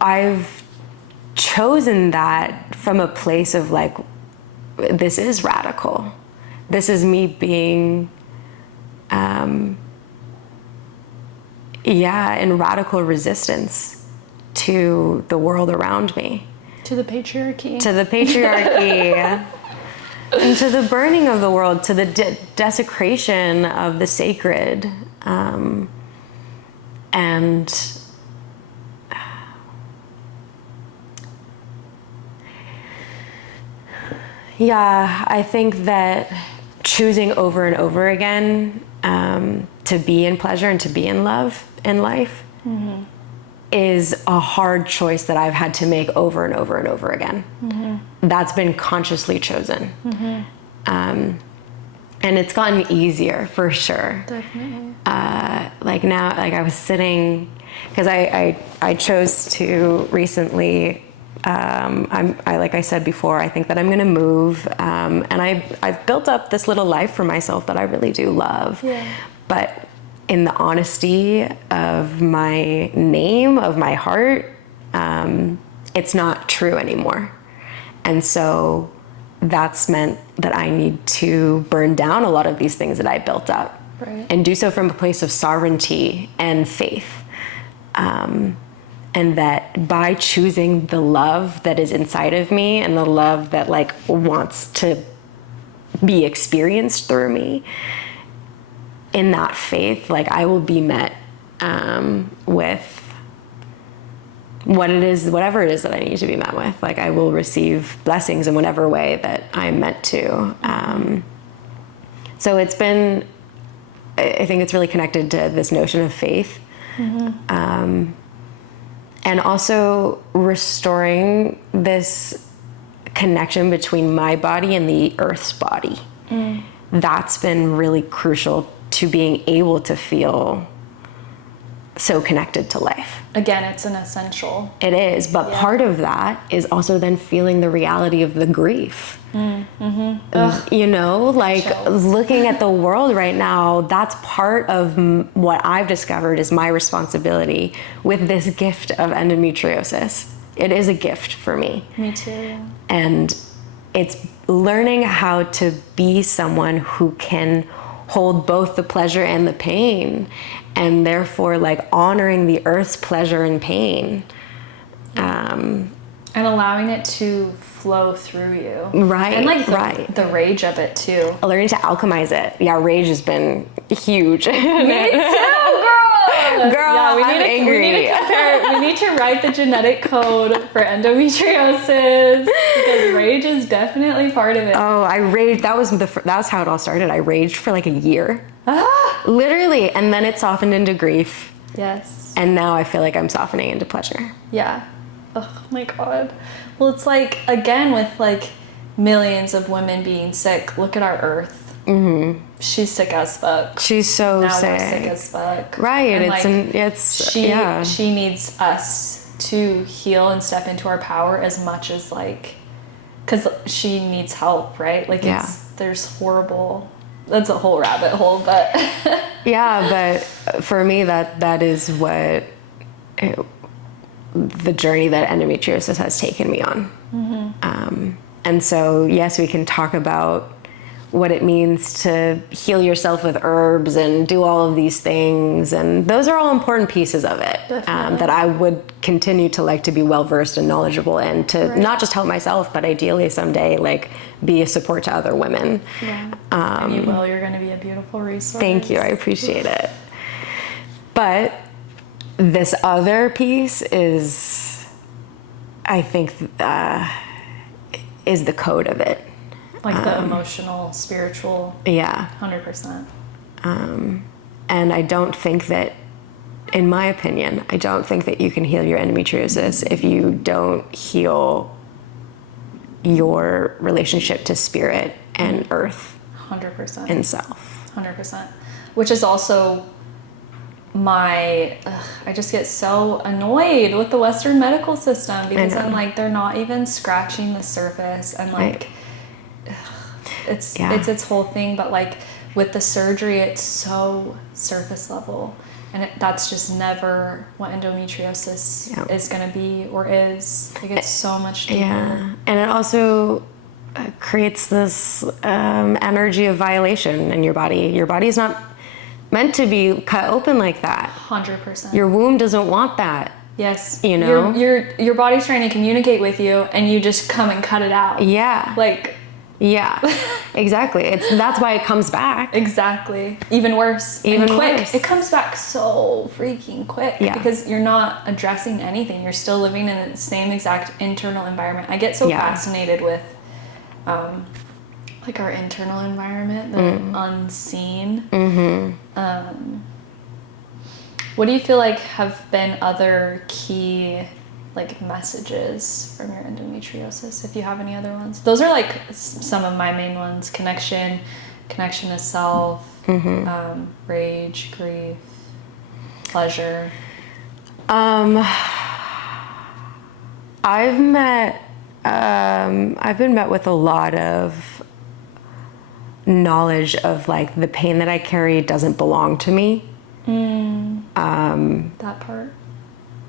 I've chosen that from a place of like, this is radical. This is me being, in radical resistance to the world around me. To the patriarchy. And to the burning of the world, to the desecration of the sacred. I think that choosing over and over again to be in pleasure and to be in love in life is a hard choice that I've had to make over and over and over again. That's been consciously chosen. And it's gotten easier for sure. Definitely. Like now, like I was sitting, because I chose to recently, like I said before, I think that I'm gonna move, and I've built up this little life for myself that I really do love. But in the honesty of my name, of my heart, it's not true anymore. And so that's meant that I need to burn down a lot of these things that I built up. Right. And do so from a place of sovereignty and faith. And that by choosing the love that is inside of me and the love that like wants to be experienced through me, in that faith, like I will be met with whatever it is that I need to be met with. Like I will receive blessings in whatever way that I'm meant to. So it's been, I think it's really connected to this notion of faith. And also restoring this connection between my body and the earth's body. That's been really crucial to being able to feel so connected to life. Again, it's an essential. It is, but part of that is also then feeling the reality of the grief. You know, like Chills. looking at the world right now, that's part of what I've discovered is my responsibility with this gift of endometriosis. It is a gift for me. Me too. And it's learning how to be someone who can hold both the pleasure and the pain, and therefore like honoring the earth's pleasure and pain. And allowing it to flow through you. Right, And like right. the rage of it too. Learning to alchemize it. Yeah, rage has been huge. Me too, girl. Girl, I'm angry. We need to write the genetic code for endometriosis because rage is definitely part of it. Oh, I raged. That was how it all started. I raged for like a year. Literally. And then it softened into grief. Yes. And now I feel like I'm softening into pleasure. Yeah. Oh my God. Well, it's like, again, with like millions of women being sick, look at our earth. She's sick as fuck. She's so now sick. We're sick as fuck. Right. And she needs us to heal and step into our power as much as like, because she needs help, right? Like there's horrible, that's a whole rabbit hole, but. Yeah, but for me, that is what the journey that endometriosis has taken me on. And so, yes, we can talk about what it means to heal yourself with herbs and do all of these things. And those are all important pieces of it that I would continue to like to be well-versed and knowledgeable in, to not just help myself, but ideally someday like be a support to other women. Yeah. And you will. You're going to be a beautiful resource. Thank you. I appreciate it. But this other piece is, I think, is the code of it. Like the emotional, spiritual. Yeah. 100%. And I don't think that, in my opinion, I don't think that you can heal your endometriosis if you don't heal your relationship to spirit and earth. 100%. And self. 100%. Which is also I just get so annoyed with the Western medical system because I'm like, they're not even scratching the surface, and like, it's its whole thing. But like with the surgery, it's so surface level, and that's just never what endometriosis is going to be or is. Like, it's so much deeper. Yeah, and it also creates this energy of violation in your body. Your body is not meant to be cut open like that. 100%. Your womb doesn't want that. Yes. You know? Your body's trying to communicate with you, and you just come and cut it out. Yeah. Like. Yeah. Exactly. That's why it comes back. Exactly. Even worse. Even and quick. worse. It comes back so freaking quick. Yeah. Because you're not addressing anything. You're still living in the same exact internal environment. I get so fascinated with like our internal environment, the unseen. What do you feel like have been other key like messages from your endometriosis, if you have any other ones? Those are like some of my main ones: connection to self, rage, grief, pleasure. I've been met with a lot of knowledge of like the pain that I carry doesn't belong to me. That part.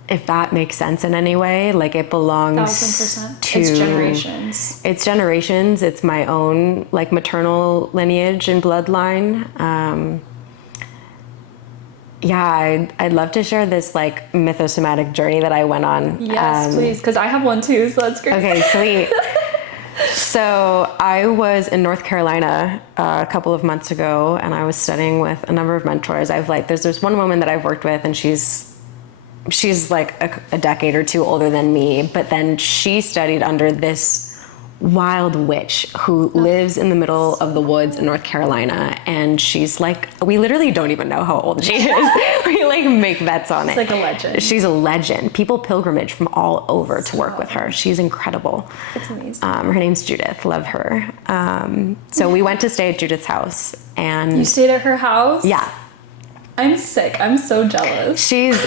If that makes sense in any way, like it belongs 1000%. to It's generations. It's generations. It's my own like maternal lineage and bloodline. I'd love to share this like mythosomatic journey that I went on. Yes, please, because I have one too, so that's great. Okay, sweet. So I was in North Carolina a couple of months ago, and I was studying with a number of mentors. There's one woman that I've worked with, and she's like a decade or two older than me, but then she studied under this wild witch who lives in the middle of the woods in North Carolina, and she's like, we literally don't even know how old she is. We like make bets on it. It's like a legend. She's a legend. People pilgrimage from all over to work with her. She's incredible. It's amazing. Her name's Judith. Love her. So we went to stay at Judith's house, and you stayed at her house? yeah. I'm sick. I'm so jealous. These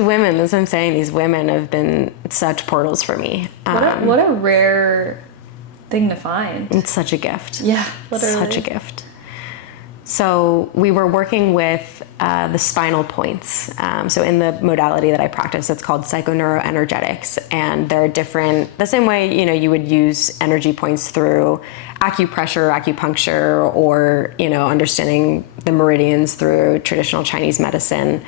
women, that's what I'm saying, these women have been such portals for me. What a rare thing to find. It's such a gift. Yeah, literally. Such a gift. So we were working with the spinal points. So in the modality that I practice, it's called psychoneuroenergetics, and there are different, the same way, you would use energy points through acupressure, acupuncture, or, understanding the meridians through traditional Chinese medicine.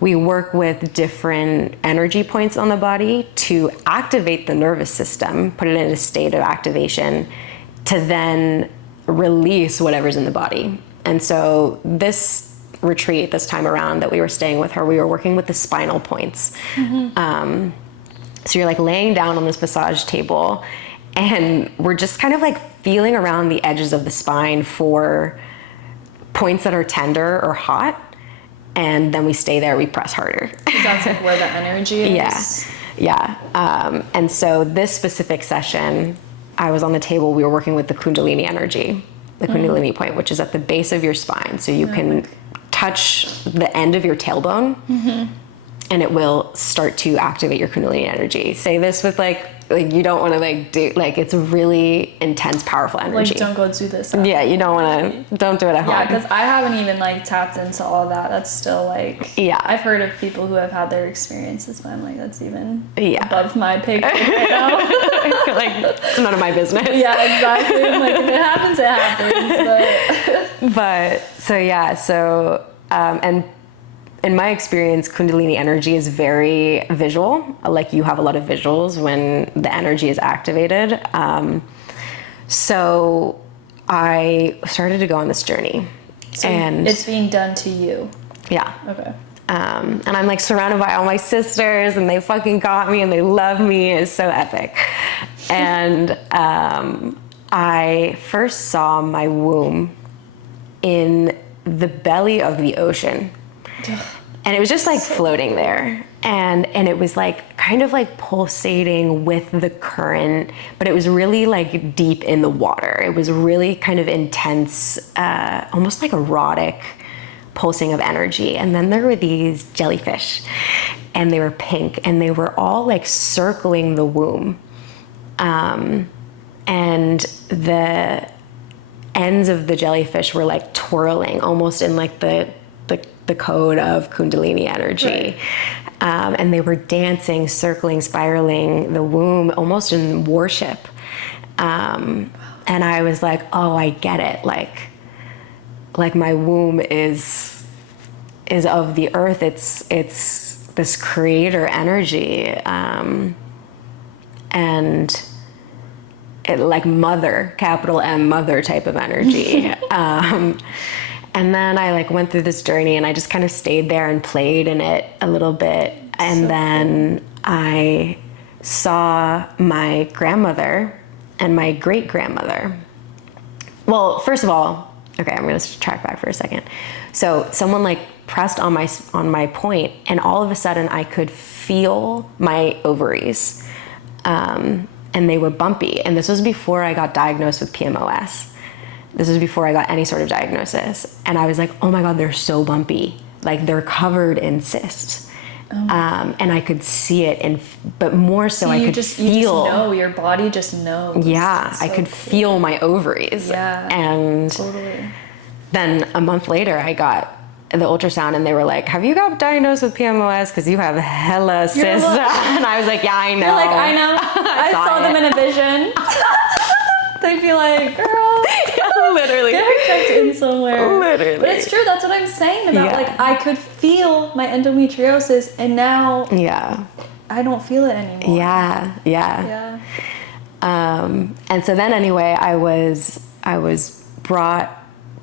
We work with different energy points on the body to activate the nervous system, put it in a state of activation, to then release whatever's in the body. And so this retreat, this time around that we were staying with her, we were working with the spinal points. Mm-hmm. So you're like laying down on this massage table, and we're just kind of like feeling around the edges of the spine for points that are tender or hot. And then we stay there, we press harder. That's like where the energy is. Yeah. And so this specific session, I was on the table, we were working with the Kundalini energy, the Kundalini point, which is at the base of your spine. So you can touch the end of your tailbone, and it will start to activate your Kundalini energy. Say this with like you don't want to do, it's really intense, powerful energy. Like, don't go do this. Yeah, you don't want to, don't do it at home. Yeah, because I haven't even tapped into all that. That's still I've heard of people who have had their experiences, but I'm that's even above my pay grade right now. It's none of my business. Yeah, exactly. I'm if it happens, it happens. So and in my experience, Kundalini energy is very visual. You have a lot of visuals when the energy is activated. So I started to go on this journey. So and it's being done to you. Yeah. Okay. And I'm surrounded by all my sisters, and they fucking got me and they love me. It's so epic. And I first saw my womb in the belly of the ocean. And it was just floating there, and it was kind of pulsating with the current, but it was really deep in the water. It was really kind of intense, almost erotic pulsing of energy. And then there were these jellyfish, and they were pink, and they were all circling the womb, and the ends of the jellyfish were twirling almost in the code of Kundalini energy. Right. And they were dancing, circling, spiraling the womb almost in worship. And I was oh, I get it. My womb is of the earth. It's this creator energy. And it mother, capital M, mother type of energy. And then I went through this journey, and I just kind of stayed there and played in it a little bit. And then I saw my grandmother and my great grandmother. Well, first of all, okay, I'm going to track back for a second. So someone pressed on my point, and all of a sudden I could feel my ovaries, and they were bumpy. And this was before I got diagnosed with PMOS. This was before I got any sort of diagnosis. And I was oh my God, they're so bumpy. They're covered in cysts. Oh. And I could see it, but more so I could feel. You just know, your body just knows. Yeah, I could feel my ovaries. Yeah, and totally. Then a month later, I got the ultrasound, and they were have you got diagnosed with PMOS? Because you have hella cysts. And I was yeah, I know. You're I know. I saw them in a vision. They'd be girl. Literally. Get her checked in somewhere. Literally. But it's true, that's what I'm saying about I could feel my endometriosis, and now I don't feel it anymore. Yeah. And so then anyway, I was brought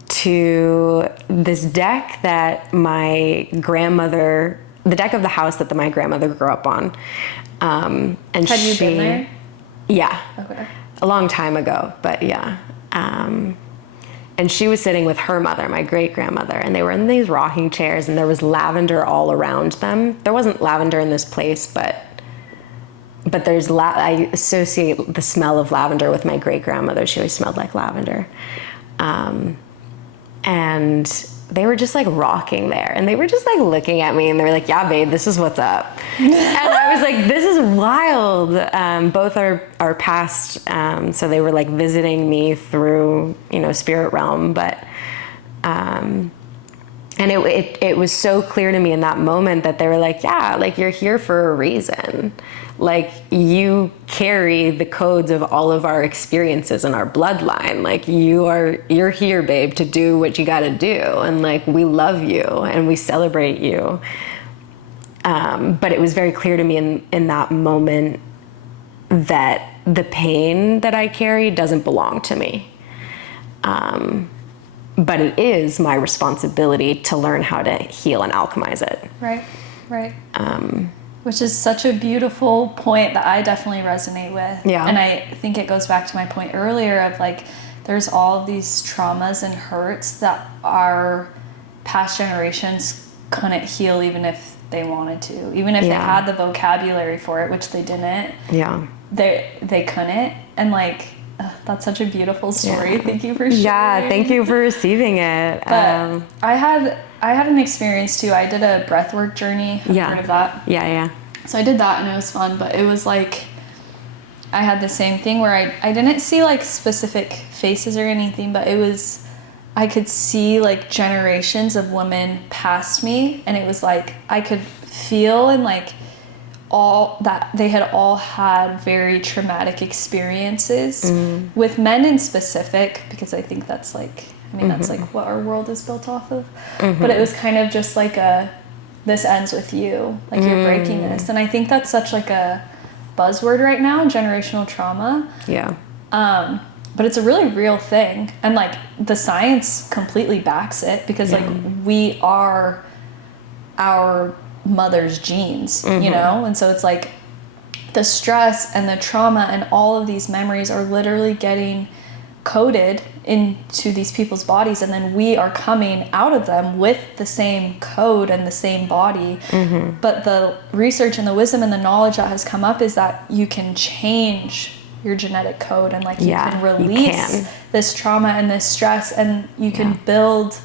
to this deck that my grandmother, the deck of the house that my grandmother grew up on. And Had you been there? Yeah. Okay. A long time ago, but yeah. And she was sitting with her mother, my great grandmother, and they were in these rocking chairs, and there was lavender all around them. There wasn't lavender in this place, but there's I associate the smell of lavender with my great grandmother. She always smelled like lavender. And they were just like rocking there, and they were just like looking at me, and they were like, yeah, babe, this is what's up. And I was like, this is wild. Both are past, so they were like visiting me through, you know, spirit realm, but and it was so clear to me in that moment that they were like, yeah, like, you're here for a reason. Like, you carry the codes of all of our experiences in our bloodline. Like, you're here, babe, to do what you got to do. And like, we love you and we celebrate you. But it was very clear to me in that moment that the pain that I carry doesn't belong to me. But it is my responsibility to learn how to heal and alchemize it. Right. Which is such a beautiful point that I definitely resonate with. Yeah. And I think it goes back to my point earlier of like, there's all of these traumas and hurts that our past generations couldn't heal even if they wanted to. Even if they had the vocabulary for it, which they didn't. Yeah. They couldn't. And like, that's such a beautiful story. Yeah. Thank you for sharing. Yeah, thank you for receiving it. But I had an experience too. I did a breathwork journey. Have you heard of that? Yeah. So I did that and it was fun, but it was like, I had the same thing where I didn't see like specific faces or anything, but it was, I could see like generations of women past me, and it was like, I could feel and like all that they had all had very traumatic experiences with men in specific, because I think that's like, I mean, that's like what our world is built off of. But it was kind of just like this ends with you, like you're breaking this. And I think that's such like a buzzword right now, generational trauma. Yeah. But it's a really real thing. And like the science completely backs it, because like we are our mother's genes, you know? And so it's like the stress and the trauma and all of these memories are literally getting coded into these people's bodies, and then we are coming out of them with the same code and the same body. But the research and the wisdom and the knowledge that has come up is that you can change your genetic code, and like you can release this trauma and this stress, and you can build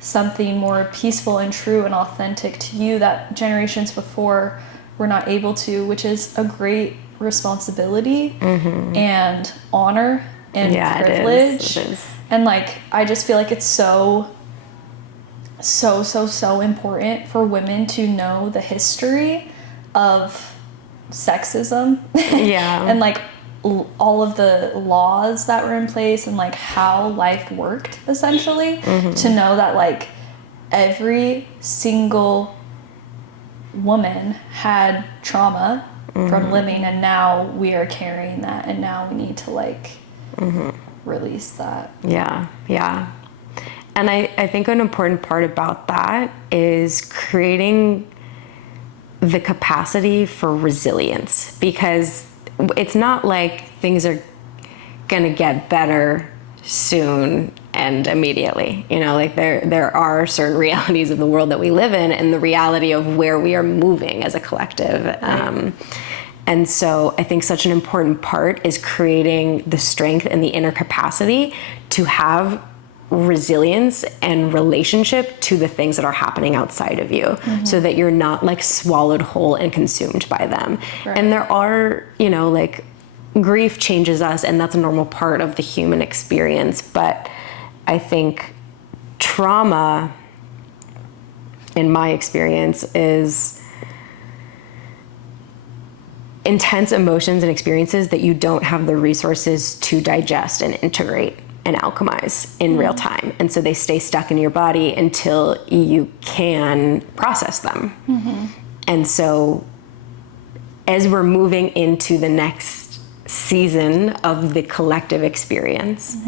something more peaceful and true and authentic to you that generations before were not able to, which is a great responsibility and honor and privilege. It is. And like, I just feel like it's so important for women to know the history of sexism and like all of the laws that were in place and like how life worked, essentially, to know that like every single woman had trauma from living, and now we are carrying that, and now we need to like release that. Yeah. And I think an important part about that is creating the capacity for resilience, because it's not like things are gonna get better soon and immediately. You know, like there are certain realities of the world that we live in, and the reality of where we are moving as a collective. And so I think such an important part is creating the strength and the inner capacity to have resilience and relationship to the things that are happening outside of you, so that you're not like swallowed whole and consumed by them. And there are, you know, like grief changes us, and that's a normal part of the human experience. But I think trauma, in my experience, is intense emotions and experiences that you don't have the resources to digest and integrate and alchemize in real time. And so they stay stuck in your body until you can process them. And so as we're moving into the next season of the collective experience,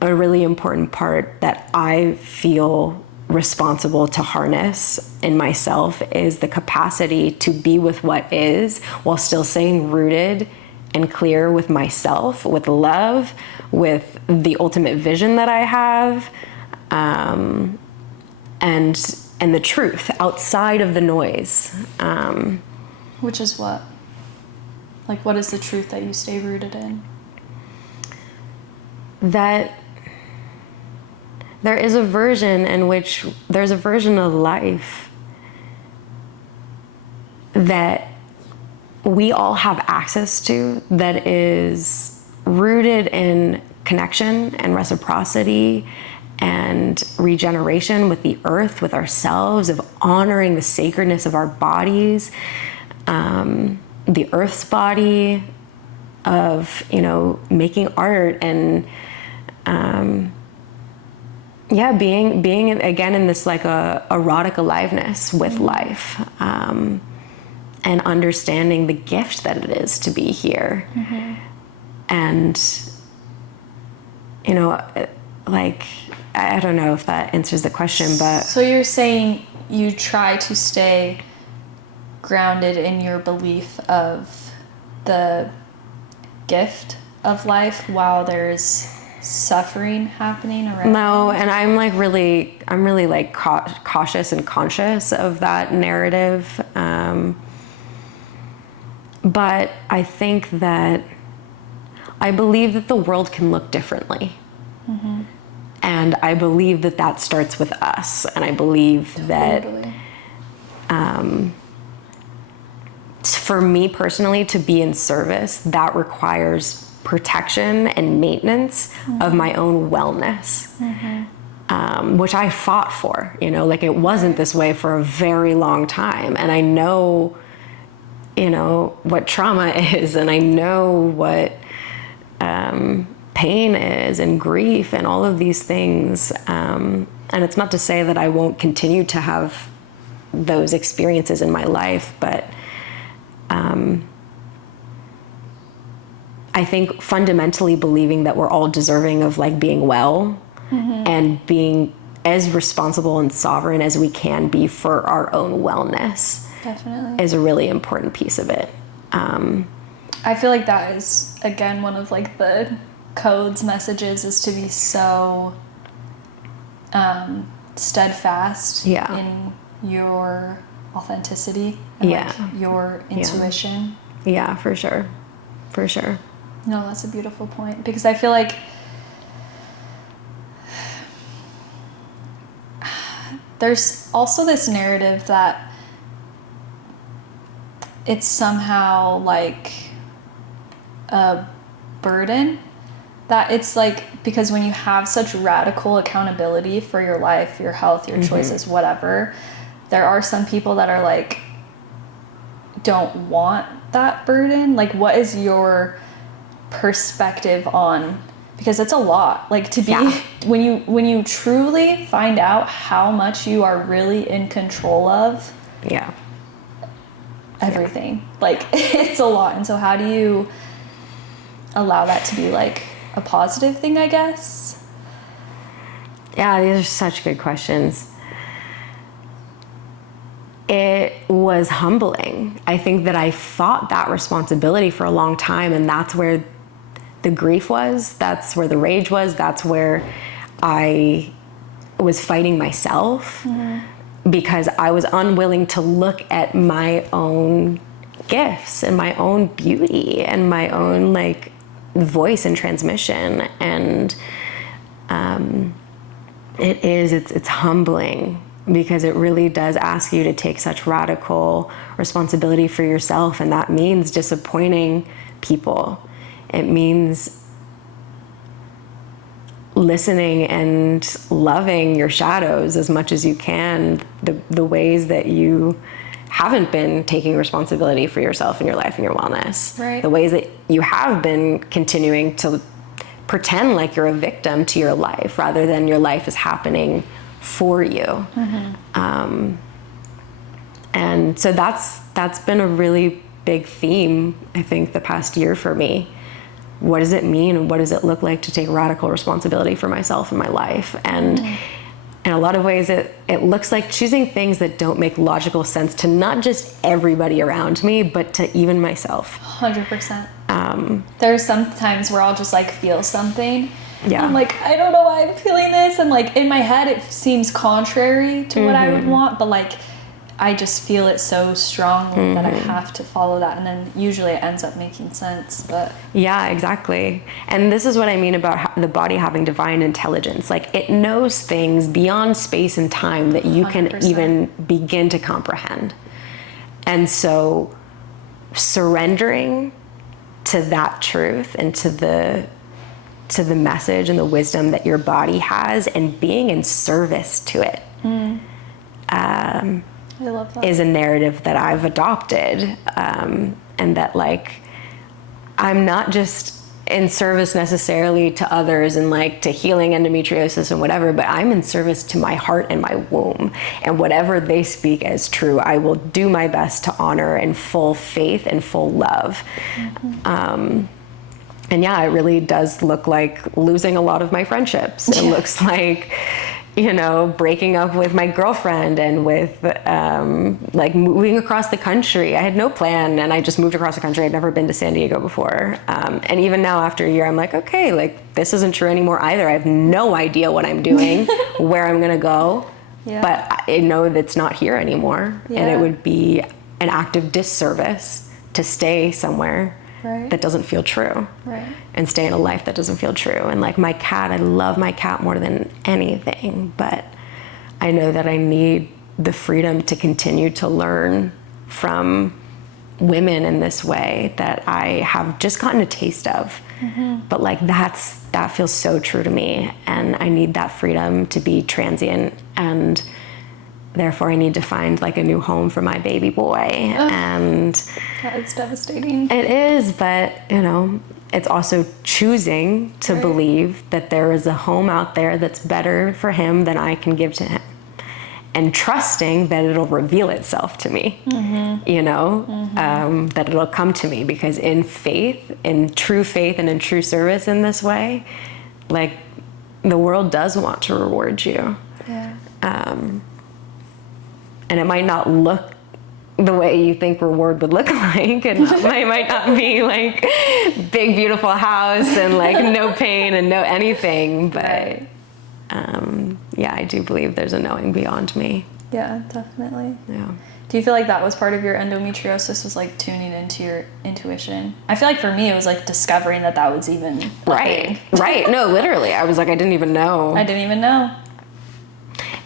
a really important part that I feel responsible to harness in myself is the capacity to be with what is, while still staying rooted and clear with myself, with love, with the ultimate vision that I have, and the truth outside of the noise. Which is what? Like, what is the truth that you stay rooted in? That there is a version in which there's a version of life that we all have access to that is rooted in connection and reciprocity and regeneration with the earth, with ourselves, of honoring the sacredness of our bodies, the earth's body, of, you know, making art and being again in this like a erotic aliveness with life, and understanding the gift that it is to be here. And, you know, like, I don't know if that answers the question, but... So you're saying you try to stay grounded in your belief of the gift of life while there's suffering happening around? No, and I'm really like cautious and conscious of that narrative. But I think that I believe that the world can look differently. And I believe that that starts with us. And I believe that for me personally to be in service, that requires protection and maintenance of my own wellness, which I fought for, you know, like it wasn't this way for a very long time. And I know, you know, what trauma is, and I know what pain is and grief and all of these things. And it's not to say that I won't continue to have those experiences in my life, but I think fundamentally believing that we're all deserving of like being well and being as responsible and sovereign as we can be for our own wellness is a really important piece of it. I feel like that is, again, one of like the code's messages is to be so steadfast in your authenticity and like your intuition. Yeah, for sure. For sure. No, that's a beautiful point, because I feel like there's also this narrative that it's somehow like a burden, that it's like, because when you have such radical accountability for your life, your health, your choices, whatever, there are some people that are like, don't want that burden. Like, what is your perspective on, because it's a lot, like to be when you truly find out how much you are really in control of everything, like it's a lot. And so how do you allow that to be like a positive thing, I guess? Yeah, these are such good questions. It was humbling. I think that I fought that responsibility for a long time, and that's where the grief was, that's where the rage was, that's where I was fighting myself, because I was unwilling to look at my own gifts and my own beauty and my own like voice and transmission. And it's humbling, because it really does ask you to take such radical responsibility for yourself. And that means disappointing people. It means listening and loving your shadows as much as you can, the ways that you haven't been taking responsibility for yourself and your life and your wellness. Right. The ways that you have been continuing to pretend like you're a victim to your life rather than your life is happening for you. And so that's been a really big theme, I think, the past year for me. What does it mean, and what does it look like to take radical responsibility for myself and my life? And in a lot of ways, it looks like choosing things that don't make logical sense to not just everybody around me, but to even myself. 100%. There's some times where I'll just like feel something. Yeah. I'm like, I don't know why I'm feeling this. And like in my head, it seems contrary to what I would want, but like I just feel it so strongly that I have to follow that, and then usually it ends up making sense. But yeah, exactly. And this is what I mean about the body having divine intelligence. Like, it knows things beyond space and time that you 100%. can even begin to comprehend. And so surrendering to that truth and to the message and the wisdom that your body has, and being in service to it, I love that. is a narrative that I've adopted, and that, like, I'm not just in service necessarily to others and like to healing endometriosis and whatever, but I'm in service to my heart and my womb, and whatever they speak as true, I will do my best to honor in full faith and full love. And yeah, it really does look like losing a lot of my friendships. It looks like, you know, breaking up with my girlfriend, and with like moving across the country. I had no plan, and I just moved across the country. I'd never been to San Diego before. And even now, after a year, I'm like, okay, like, this isn't true anymore either. I have no idea what I'm doing, where I'm gonna go, but I know that's not here anymore. And it would be an act of disservice to stay somewhere that doesn't feel true, and stay in a life that doesn't feel true. And like my cat, I love my cat more than anything, but I know that I need the freedom to continue to learn from women in this way that I have just gotten a taste of. But like, that feels so true to me, and I need that freedom to be transient, and therefore I need to find like a new home for my baby boy. And It's devastating. it is, but you know, it's also choosing to believe that there is a home out there that's better for him than I can give to him, and trusting that it'll reveal itself to me, you know, that it'll come to me, because in faith, in true faith and in true service in this way, like, the world does want to reward you. And it might not look the way you think reward would look like. It might not be like big, beautiful house and like no pain and no anything. But yeah, I do believe there's a knowing beyond me. Yeah, definitely. Yeah. Do you feel like that was part of your endometriosis, was like tuning into your intuition? I feel like for me, it was like discovering that was even right. No, literally. I was like, I didn't even know. I didn't even know.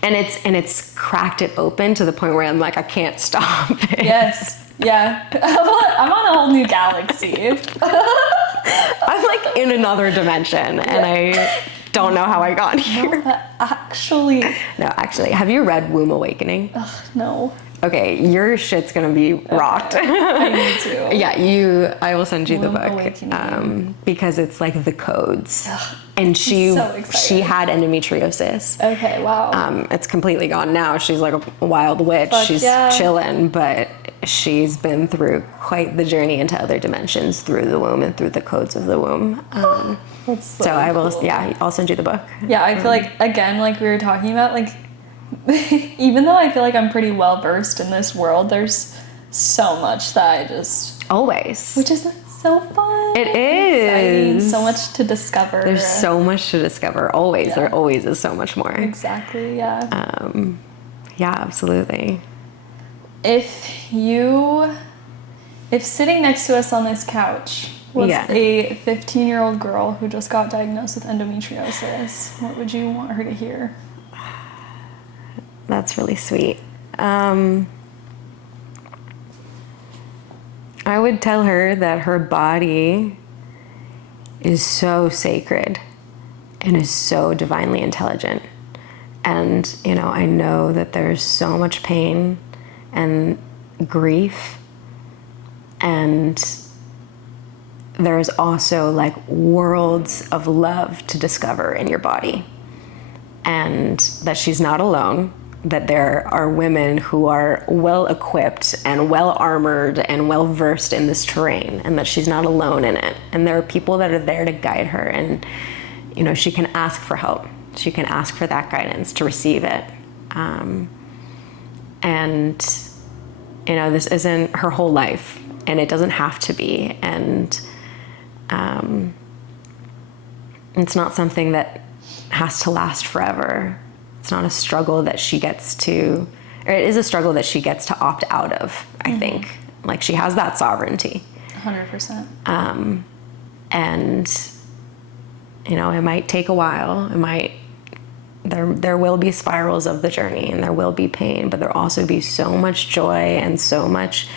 And it's cracked it open to the point where I'm like, I can't stop. Yes. Yeah. I'm on a whole new galaxy. I'm like in another dimension, and I don't know how I got here. No, actually. Have you read Womb Awakening? Ugh, no. Okay, your shit's gonna be rocked. I need to. Yeah, I will send you Womb the book, Awakening. Because it's like the codes. Ugh, and she excited. had endometriosis. Okay, wow. It's completely gone now. She's like a wild witch. She's chilling, but she's been through quite the journey into other dimensions through the womb and through the codes of the womb. That's so I will, cool. Yeah, I'll send you the book. Yeah, I feel like, again, like we were talking about, like, even though I feel like I'm pretty well versed in this world, there's so much that I just... Always. Which is so fun. It is. Exciting. So much to discover. There's so much to discover. Always. Yeah. There always is so much more. Exactly, yeah. Yeah, absolutely. If sitting next to us on this couch was a 15-year-old girl who just got diagnosed with endometriosis, what would you want her to hear? That's really sweet. I would tell her that her body is so sacred and is so divinely intelligent. And, you know, I know that there's so much pain and grief, and there's also like worlds of love to discover in your body, and that she's not alone, that there are women who are well equipped and well armored and well versed in this terrain, and that she's not alone in it. And there are people that are there to guide her, and, you know, she can ask for help. She can ask for that guidance to receive it. And, you know, this isn't her whole life, and it doesn't have to be. And it's not something that has to last forever. It's not a struggle that she gets to or it is a struggle that she gets to opt out of, I think. Like, she has that sovereignty. 100%. And, you know, it might take a while. There will be spirals of the journey, and there will be pain, but there'll also be so much joy and so much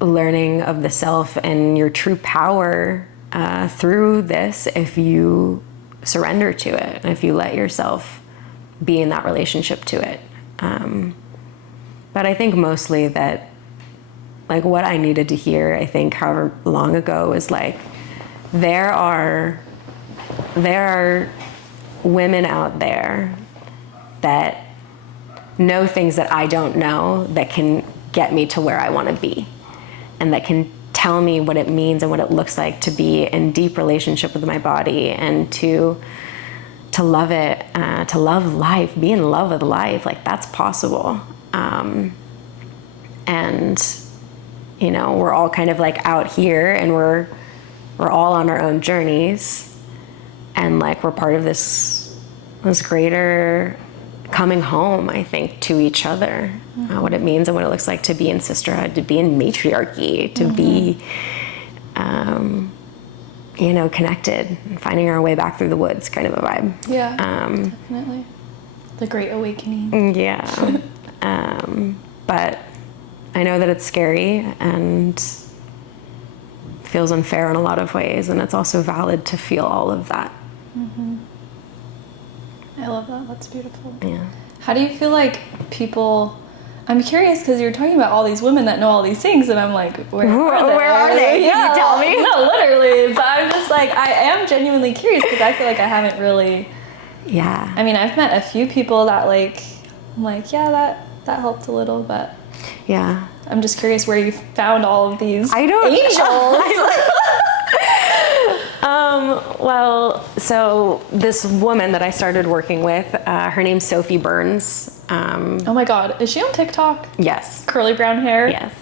learning of the self and your true power through this, if you surrender to it, and if you let yourself be in that relationship to it. But I think mostly that, like, what I needed to hear, I think however long ago, is like, there are women out there that know things that I don't know, that can get me to where I want to be, and that can tell me what it means and what it looks like to be in deep relationship with my body, and to love it, to love life, be in love with life. Like, that's possible. And, you know, we're all kind of like out here, and we're all on our own journeys, and like, we're part of this greater coming home, I think, to each other. What it means and what it looks like to be in sisterhood, to be in matriarchy, to be, you know, connected, and finding our way back through the woods, kind of a vibe. Yeah, definitely. The Great Awakening. Yeah. But I know that it's scary and feels unfair in a lot of ways, and it's also valid to feel all of that. I love that. That's beautiful. Yeah. How do you feel like people... I'm curious, because you're talking about all these women that know all these things, and I'm like, where are they? Can you tell me? No, literally. But I'm just like, I am genuinely curious, because I feel like I haven't really... Yeah. I mean, I've met a few people that, like, I'm like, yeah, that helped a little, but... Yeah. I'm just curious where you found all of these angels. Well, so this woman that I started working with, her name's Sophie Burns. Oh my God, is she on TikTok? Yes. Curly brown hair? Yes.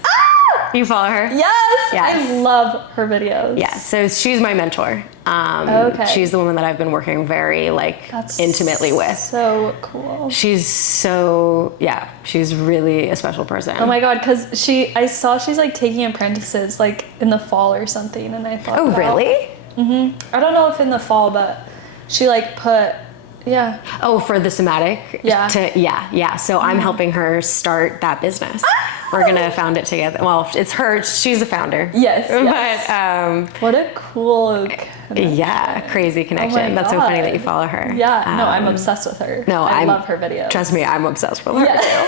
You follow her? Yes! Yes. I love her videos. Yeah, so she's my mentor. Okay. She's the woman that I've been working very, like, intimately with. So cool. She's really a special person. Oh my God, because I saw she's like taking apprentices like in the fall or something, and I thought, oh, wow. really? I don't know if in the fall, but she like put, yeah. Oh, for the somatic? Yeah. Yeah. So I'm helping her start that business. We're going to found it together. Well, it's her. She's the founder. Yes. But, what a cool connection. Yeah, crazy connection. That's so funny that you follow her. Yeah, no, I'm obsessed with her. No, I love her videos. Trust me, I'm obsessed with her too.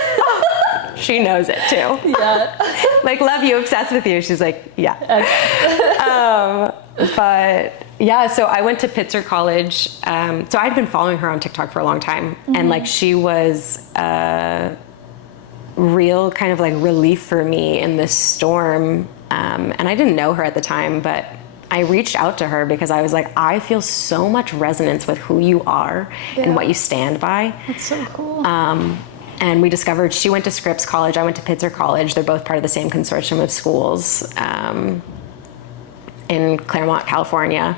She knows it too. Yeah. Like, love you, obsessed with you. She's like, yeah. Okay. But yeah, so I went to Pitzer College. So I'd been following her on TikTok for a long time. And like, she was a real kind of like relief for me in this storm. And I didn't know her at the time, but I reached out to her because I was like, I feel so much resonance with who you are and what you stand by. That's so cool. And we discovered she went to Scripps College. I went to Pitzer College. They're both part of the same consortium of schools in Claremont, California.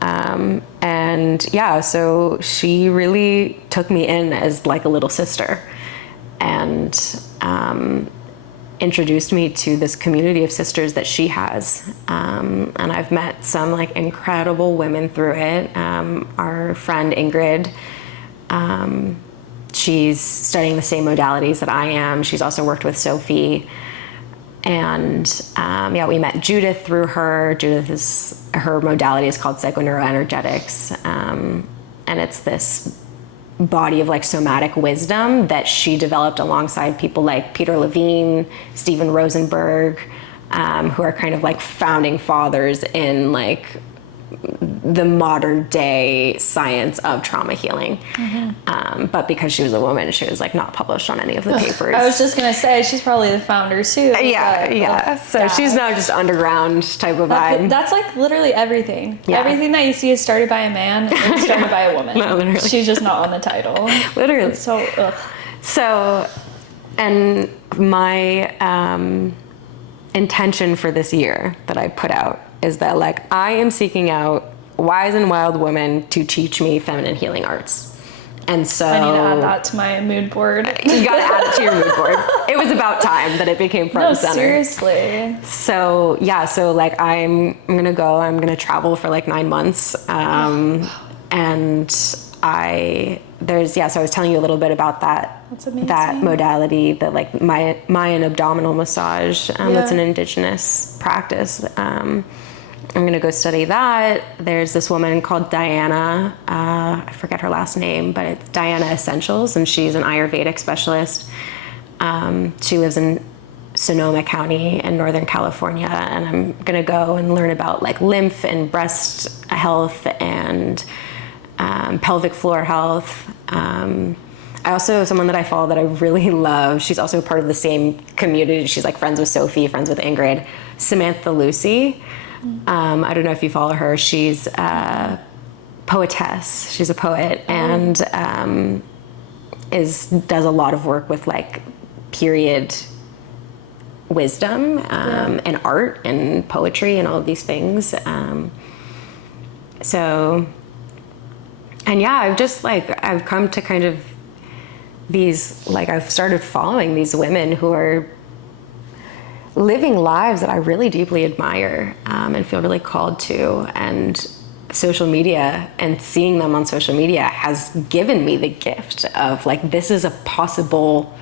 And yeah, so she really took me in as like a little sister, and introduced me to this community of sisters that she has. And I've met some like incredible women through it. Our friend Ingrid, she's studying the same modalities that I am. She's also worked with Sophie. And we met Judith through her. Her modality is called psychoneuroenergetics. And it's this body of like somatic wisdom that she developed alongside people like Peter Levine, Stephen Rosenberg, who are kind of like founding fathers in like the modern day science of trauma healing. But because she was a woman, she was like not published on any of the papers. I was just gonna say, she's probably the founder too. So she's now just underground type of vibe. That's like literally everything. Everything that you see is started by a man and started by a woman. No, literally. She's just not on the title. Literally. It's so, ugh. So, and my intention for this year that I put out is that like I am seeking out wise and wild women to teach me feminine healing arts. And so I need to add that to my mood board. You got to add it to your mood board. It was about time that it became front and center. Seriously. So yeah, so like I'm gonna travel for like 9 months, and so I was telling you a little bit about that. That's amazing. That modality, that like Mayan abdominal massage. That's an indigenous practice. I'm gonna go study that. There's this woman called Diana, I forget her last name, but it's Diana Essentials, and she's an Ayurvedic specialist. She lives in Sonoma County in Northern California, and I'm gonna go and learn about like lymph and breast health and pelvic floor health. I also have someone that I follow that I really love. She's also part of the same community. She's like friends with Sophie, friends with Ingrid. Samantha Lucy. I don't know if you follow her. She's a poetess. She's a poet, and does a lot of work with like period wisdom and art and poetry and all of these things. I've come to kind of these, like, I've started following these women who are living lives that I really deeply admire and feel really called to. And social media and seeing them on social media has given me the gift of like, this is a possible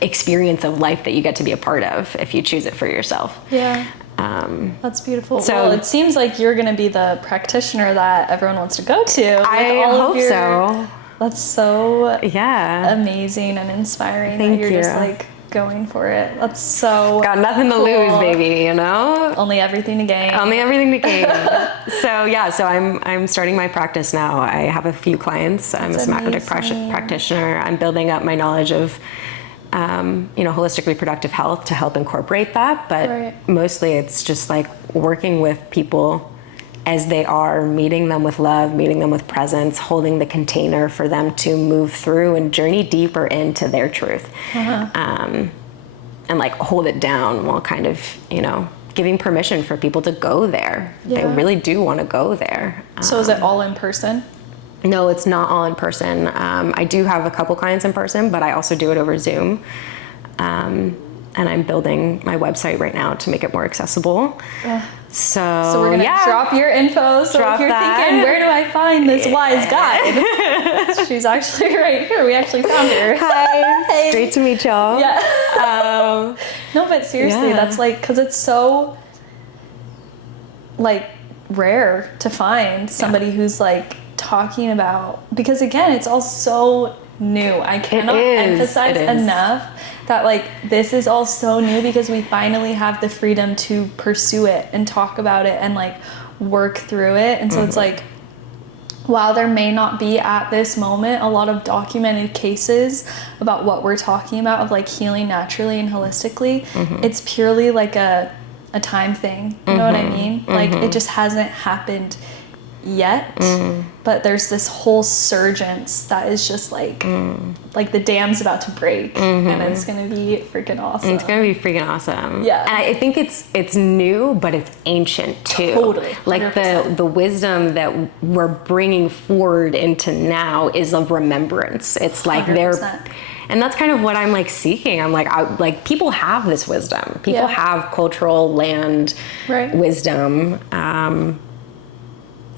experience of life that you get to be a part of if you choose it for yourself. Yeah. That's beautiful. So it seems like you're going to be the practitioner that everyone wants to go to. I hope so. That's so amazing and inspiring. Thank that you're you. Just like going for it. That's so got nothing cool. to lose, baby, you know? Only everything to gain. Only everything to gain. So I'm starting my practice now. I have a few clients. I'm a somatic practitioner. I'm building up my knowledge of holistic reproductive health to help incorporate that. But mostly it's just like working with people as they are, meeting them with love, meeting them with presence, holding the container for them to move through and journey deeper into their truth. And like hold it down while kind of, giving permission for people to go there. They really do want to go there. So is it all in person? No, it's not all in person. I do have a couple clients in person, but I also do it over Zoom. And I'm building my website right now to make it more accessible. So we're going to drop your info. So if you're thinking, where do I find this wise guide? She's actually right here. We actually found her. Hi. Hey. Great to meet y'all. Yeah. No, but seriously, that's like, because it's so like rare to find somebody who's like talking about, because again, it's all so new. I cannot emphasize enough that like this is all so new because we finally have the freedom to pursue it and talk about it and like work through it. And so it's like, while there may not be at this moment a lot of documented cases about what we're talking about of like healing naturally and holistically, it's purely like a time thing. You know what I mean? Like it just hasn't happened yet, but there's this whole surgence that is just like the dam's about to break, and it's gonna be freaking awesome. It's gonna be freaking awesome. Yeah. And I think it's new, but it's ancient too. Totally. 100%. Like the wisdom that we're bringing forward into now is a remembrance. It's like 100%. And that's kind of what I'm like seeking. I'm like, people have this wisdom. People have cultural land wisdom.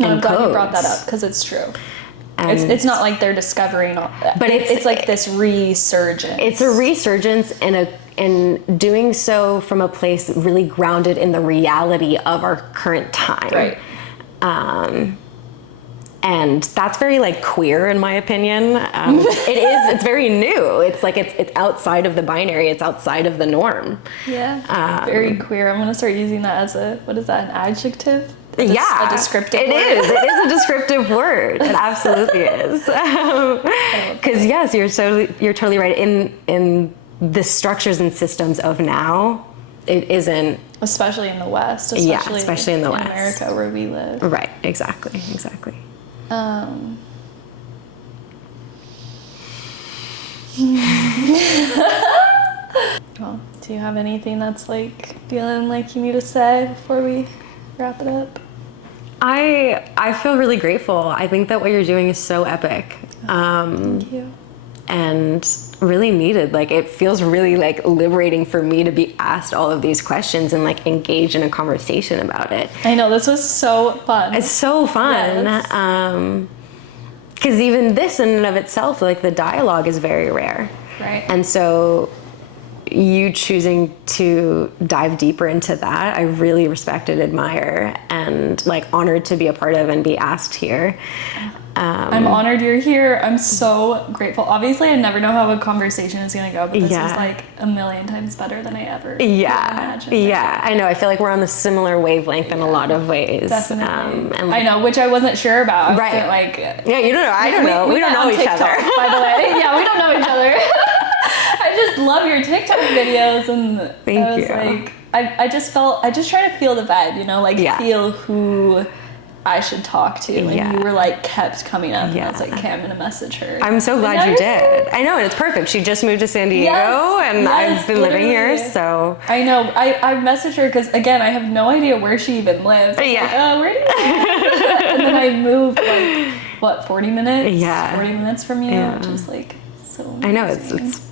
I'm glad you brought that up because it's true. It's not like they're discovering all that, but it's like this resurgence. It's a resurgence and doing so from a place really grounded in the reality of our current time. Right. And that's very like queer in my opinion. It's very new. It's like it's outside of the binary. It's outside of the norm. Yeah. Very queer. I'm gonna start using that as an adjective? A descriptive word. It is a descriptive word. It absolutely is. Because yes, you're totally right. In the structures and systems of now, it isn't. Especially in the West. Especially in the West. America, where we live. Right. Exactly. Well, do you have anything that's like feeling like you need to say before we wrap it up? I feel really grateful. I think that what you're doing is so epic. Thank you. And really needed. Like, it feels really like liberating for me to be asked all of these questions and like engage in a conversation about it. I know, this was so fun. It's so fun. Yes. Because even this in and of itself, like the dialogue is very rare. Right. And so you choosing to dive deeper into that, I really respect and admire, and like honored to be a part of and be asked here. I'm honored you're here. I'm so grateful. Obviously, I never know how a conversation is going to go, but this is like a million times better than I ever could imagine. Yeah, I know. I feel like we're on the similar wavelength in a lot of ways. Definitely. And I know, which I wasn't sure about. Right. Like, yeah, you don't know. I don't know. We don't know each other. By the way. Yeah, we don't know each other. I just love your TikTok videos, and Thank you. Like, I just try to feel the vibe, you know, like feel who I should talk to, and you were like kept coming up, and I was like, okay, I'm gonna message her. I'm so glad you did. I know, and it's perfect. She just moved to San Diego, and I've been living here, so I know. I messaged her because again, I have no idea where she even lives. Like, where do you live? And then I moved like what 40 minutes? Yeah, 40 minutes from you, which is like. I know,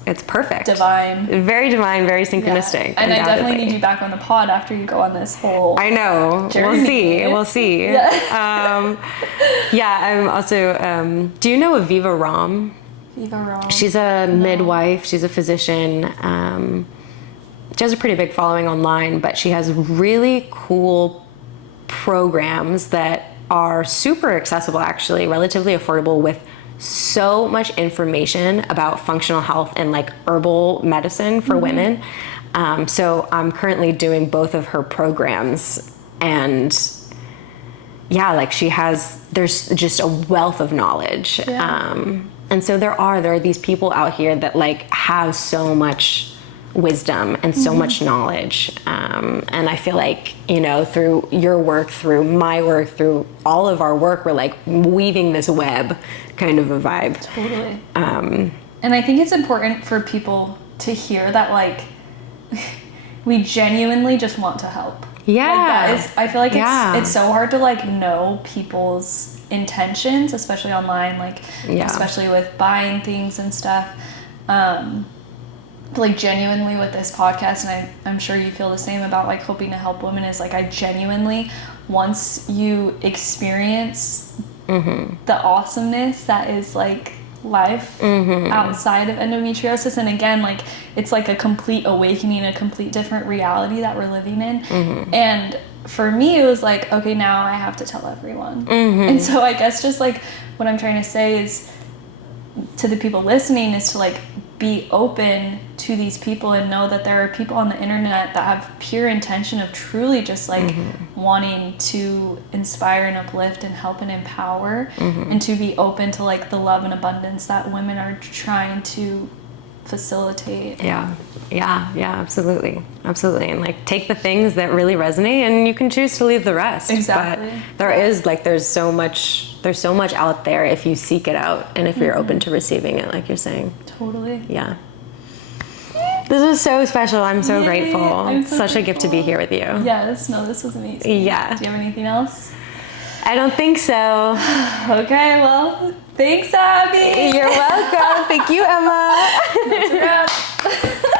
it's perfect. Divine. Very divine, very synchronistic. And I definitely need you back on the pod after you go on this whole I know. journey. We'll see. Yeah. I'm also, do you know Aviva Ram? Aviva Ram. She's a midwife. She's a physician. She has a pretty big following online, but she has really cool programs that are super accessible, actually, relatively affordable, with so much information about functional health and like herbal medicine for women. So I'm currently doing both of her programs, and like there's just a wealth of knowledge. And so there are these people out here that like have so much wisdom and so much knowledge. And I feel like, you know, through your work, through my work, through all of our work, we're like weaving this web kind of a vibe. Totally. And I think it's important for people to hear that, like, we genuinely just want to help. Yeah. Like, that is, I feel like it's so hard to like know people's intentions, especially online, like, especially with buying things and stuff. Like, genuinely with this podcast, and I'm sure you feel the same about like hoping to help women, is like, I genuinely, once you experience the awesomeness that is like life outside of endometriosis, and again, like, it's like a complete awakening, a complete different reality that we're living in. And for me, it was like, okay, now I have to tell everyone. And so I guess just like what I'm trying to say is to the people listening is to like be open to these people and know that there are people on the internet that have pure intention of truly just like wanting to inspire and uplift and help and empower, and to be open to like the love and abundance that women are trying to facilitate. Absolutely. And like, take the things that really resonate, and you can choose to leave the rest. Exactly. But there's so much out there if you seek it out, and if you're open to receiving it, like you're saying. Totally. Yeah. This was so special. I'm so grateful. I'm so Such a gift to be here with you. Yes, no, this was amazing. Yeah. Do you have anything else? I don't think so. Okay, well, thanks, Abby. You're welcome. Thank you, Emma.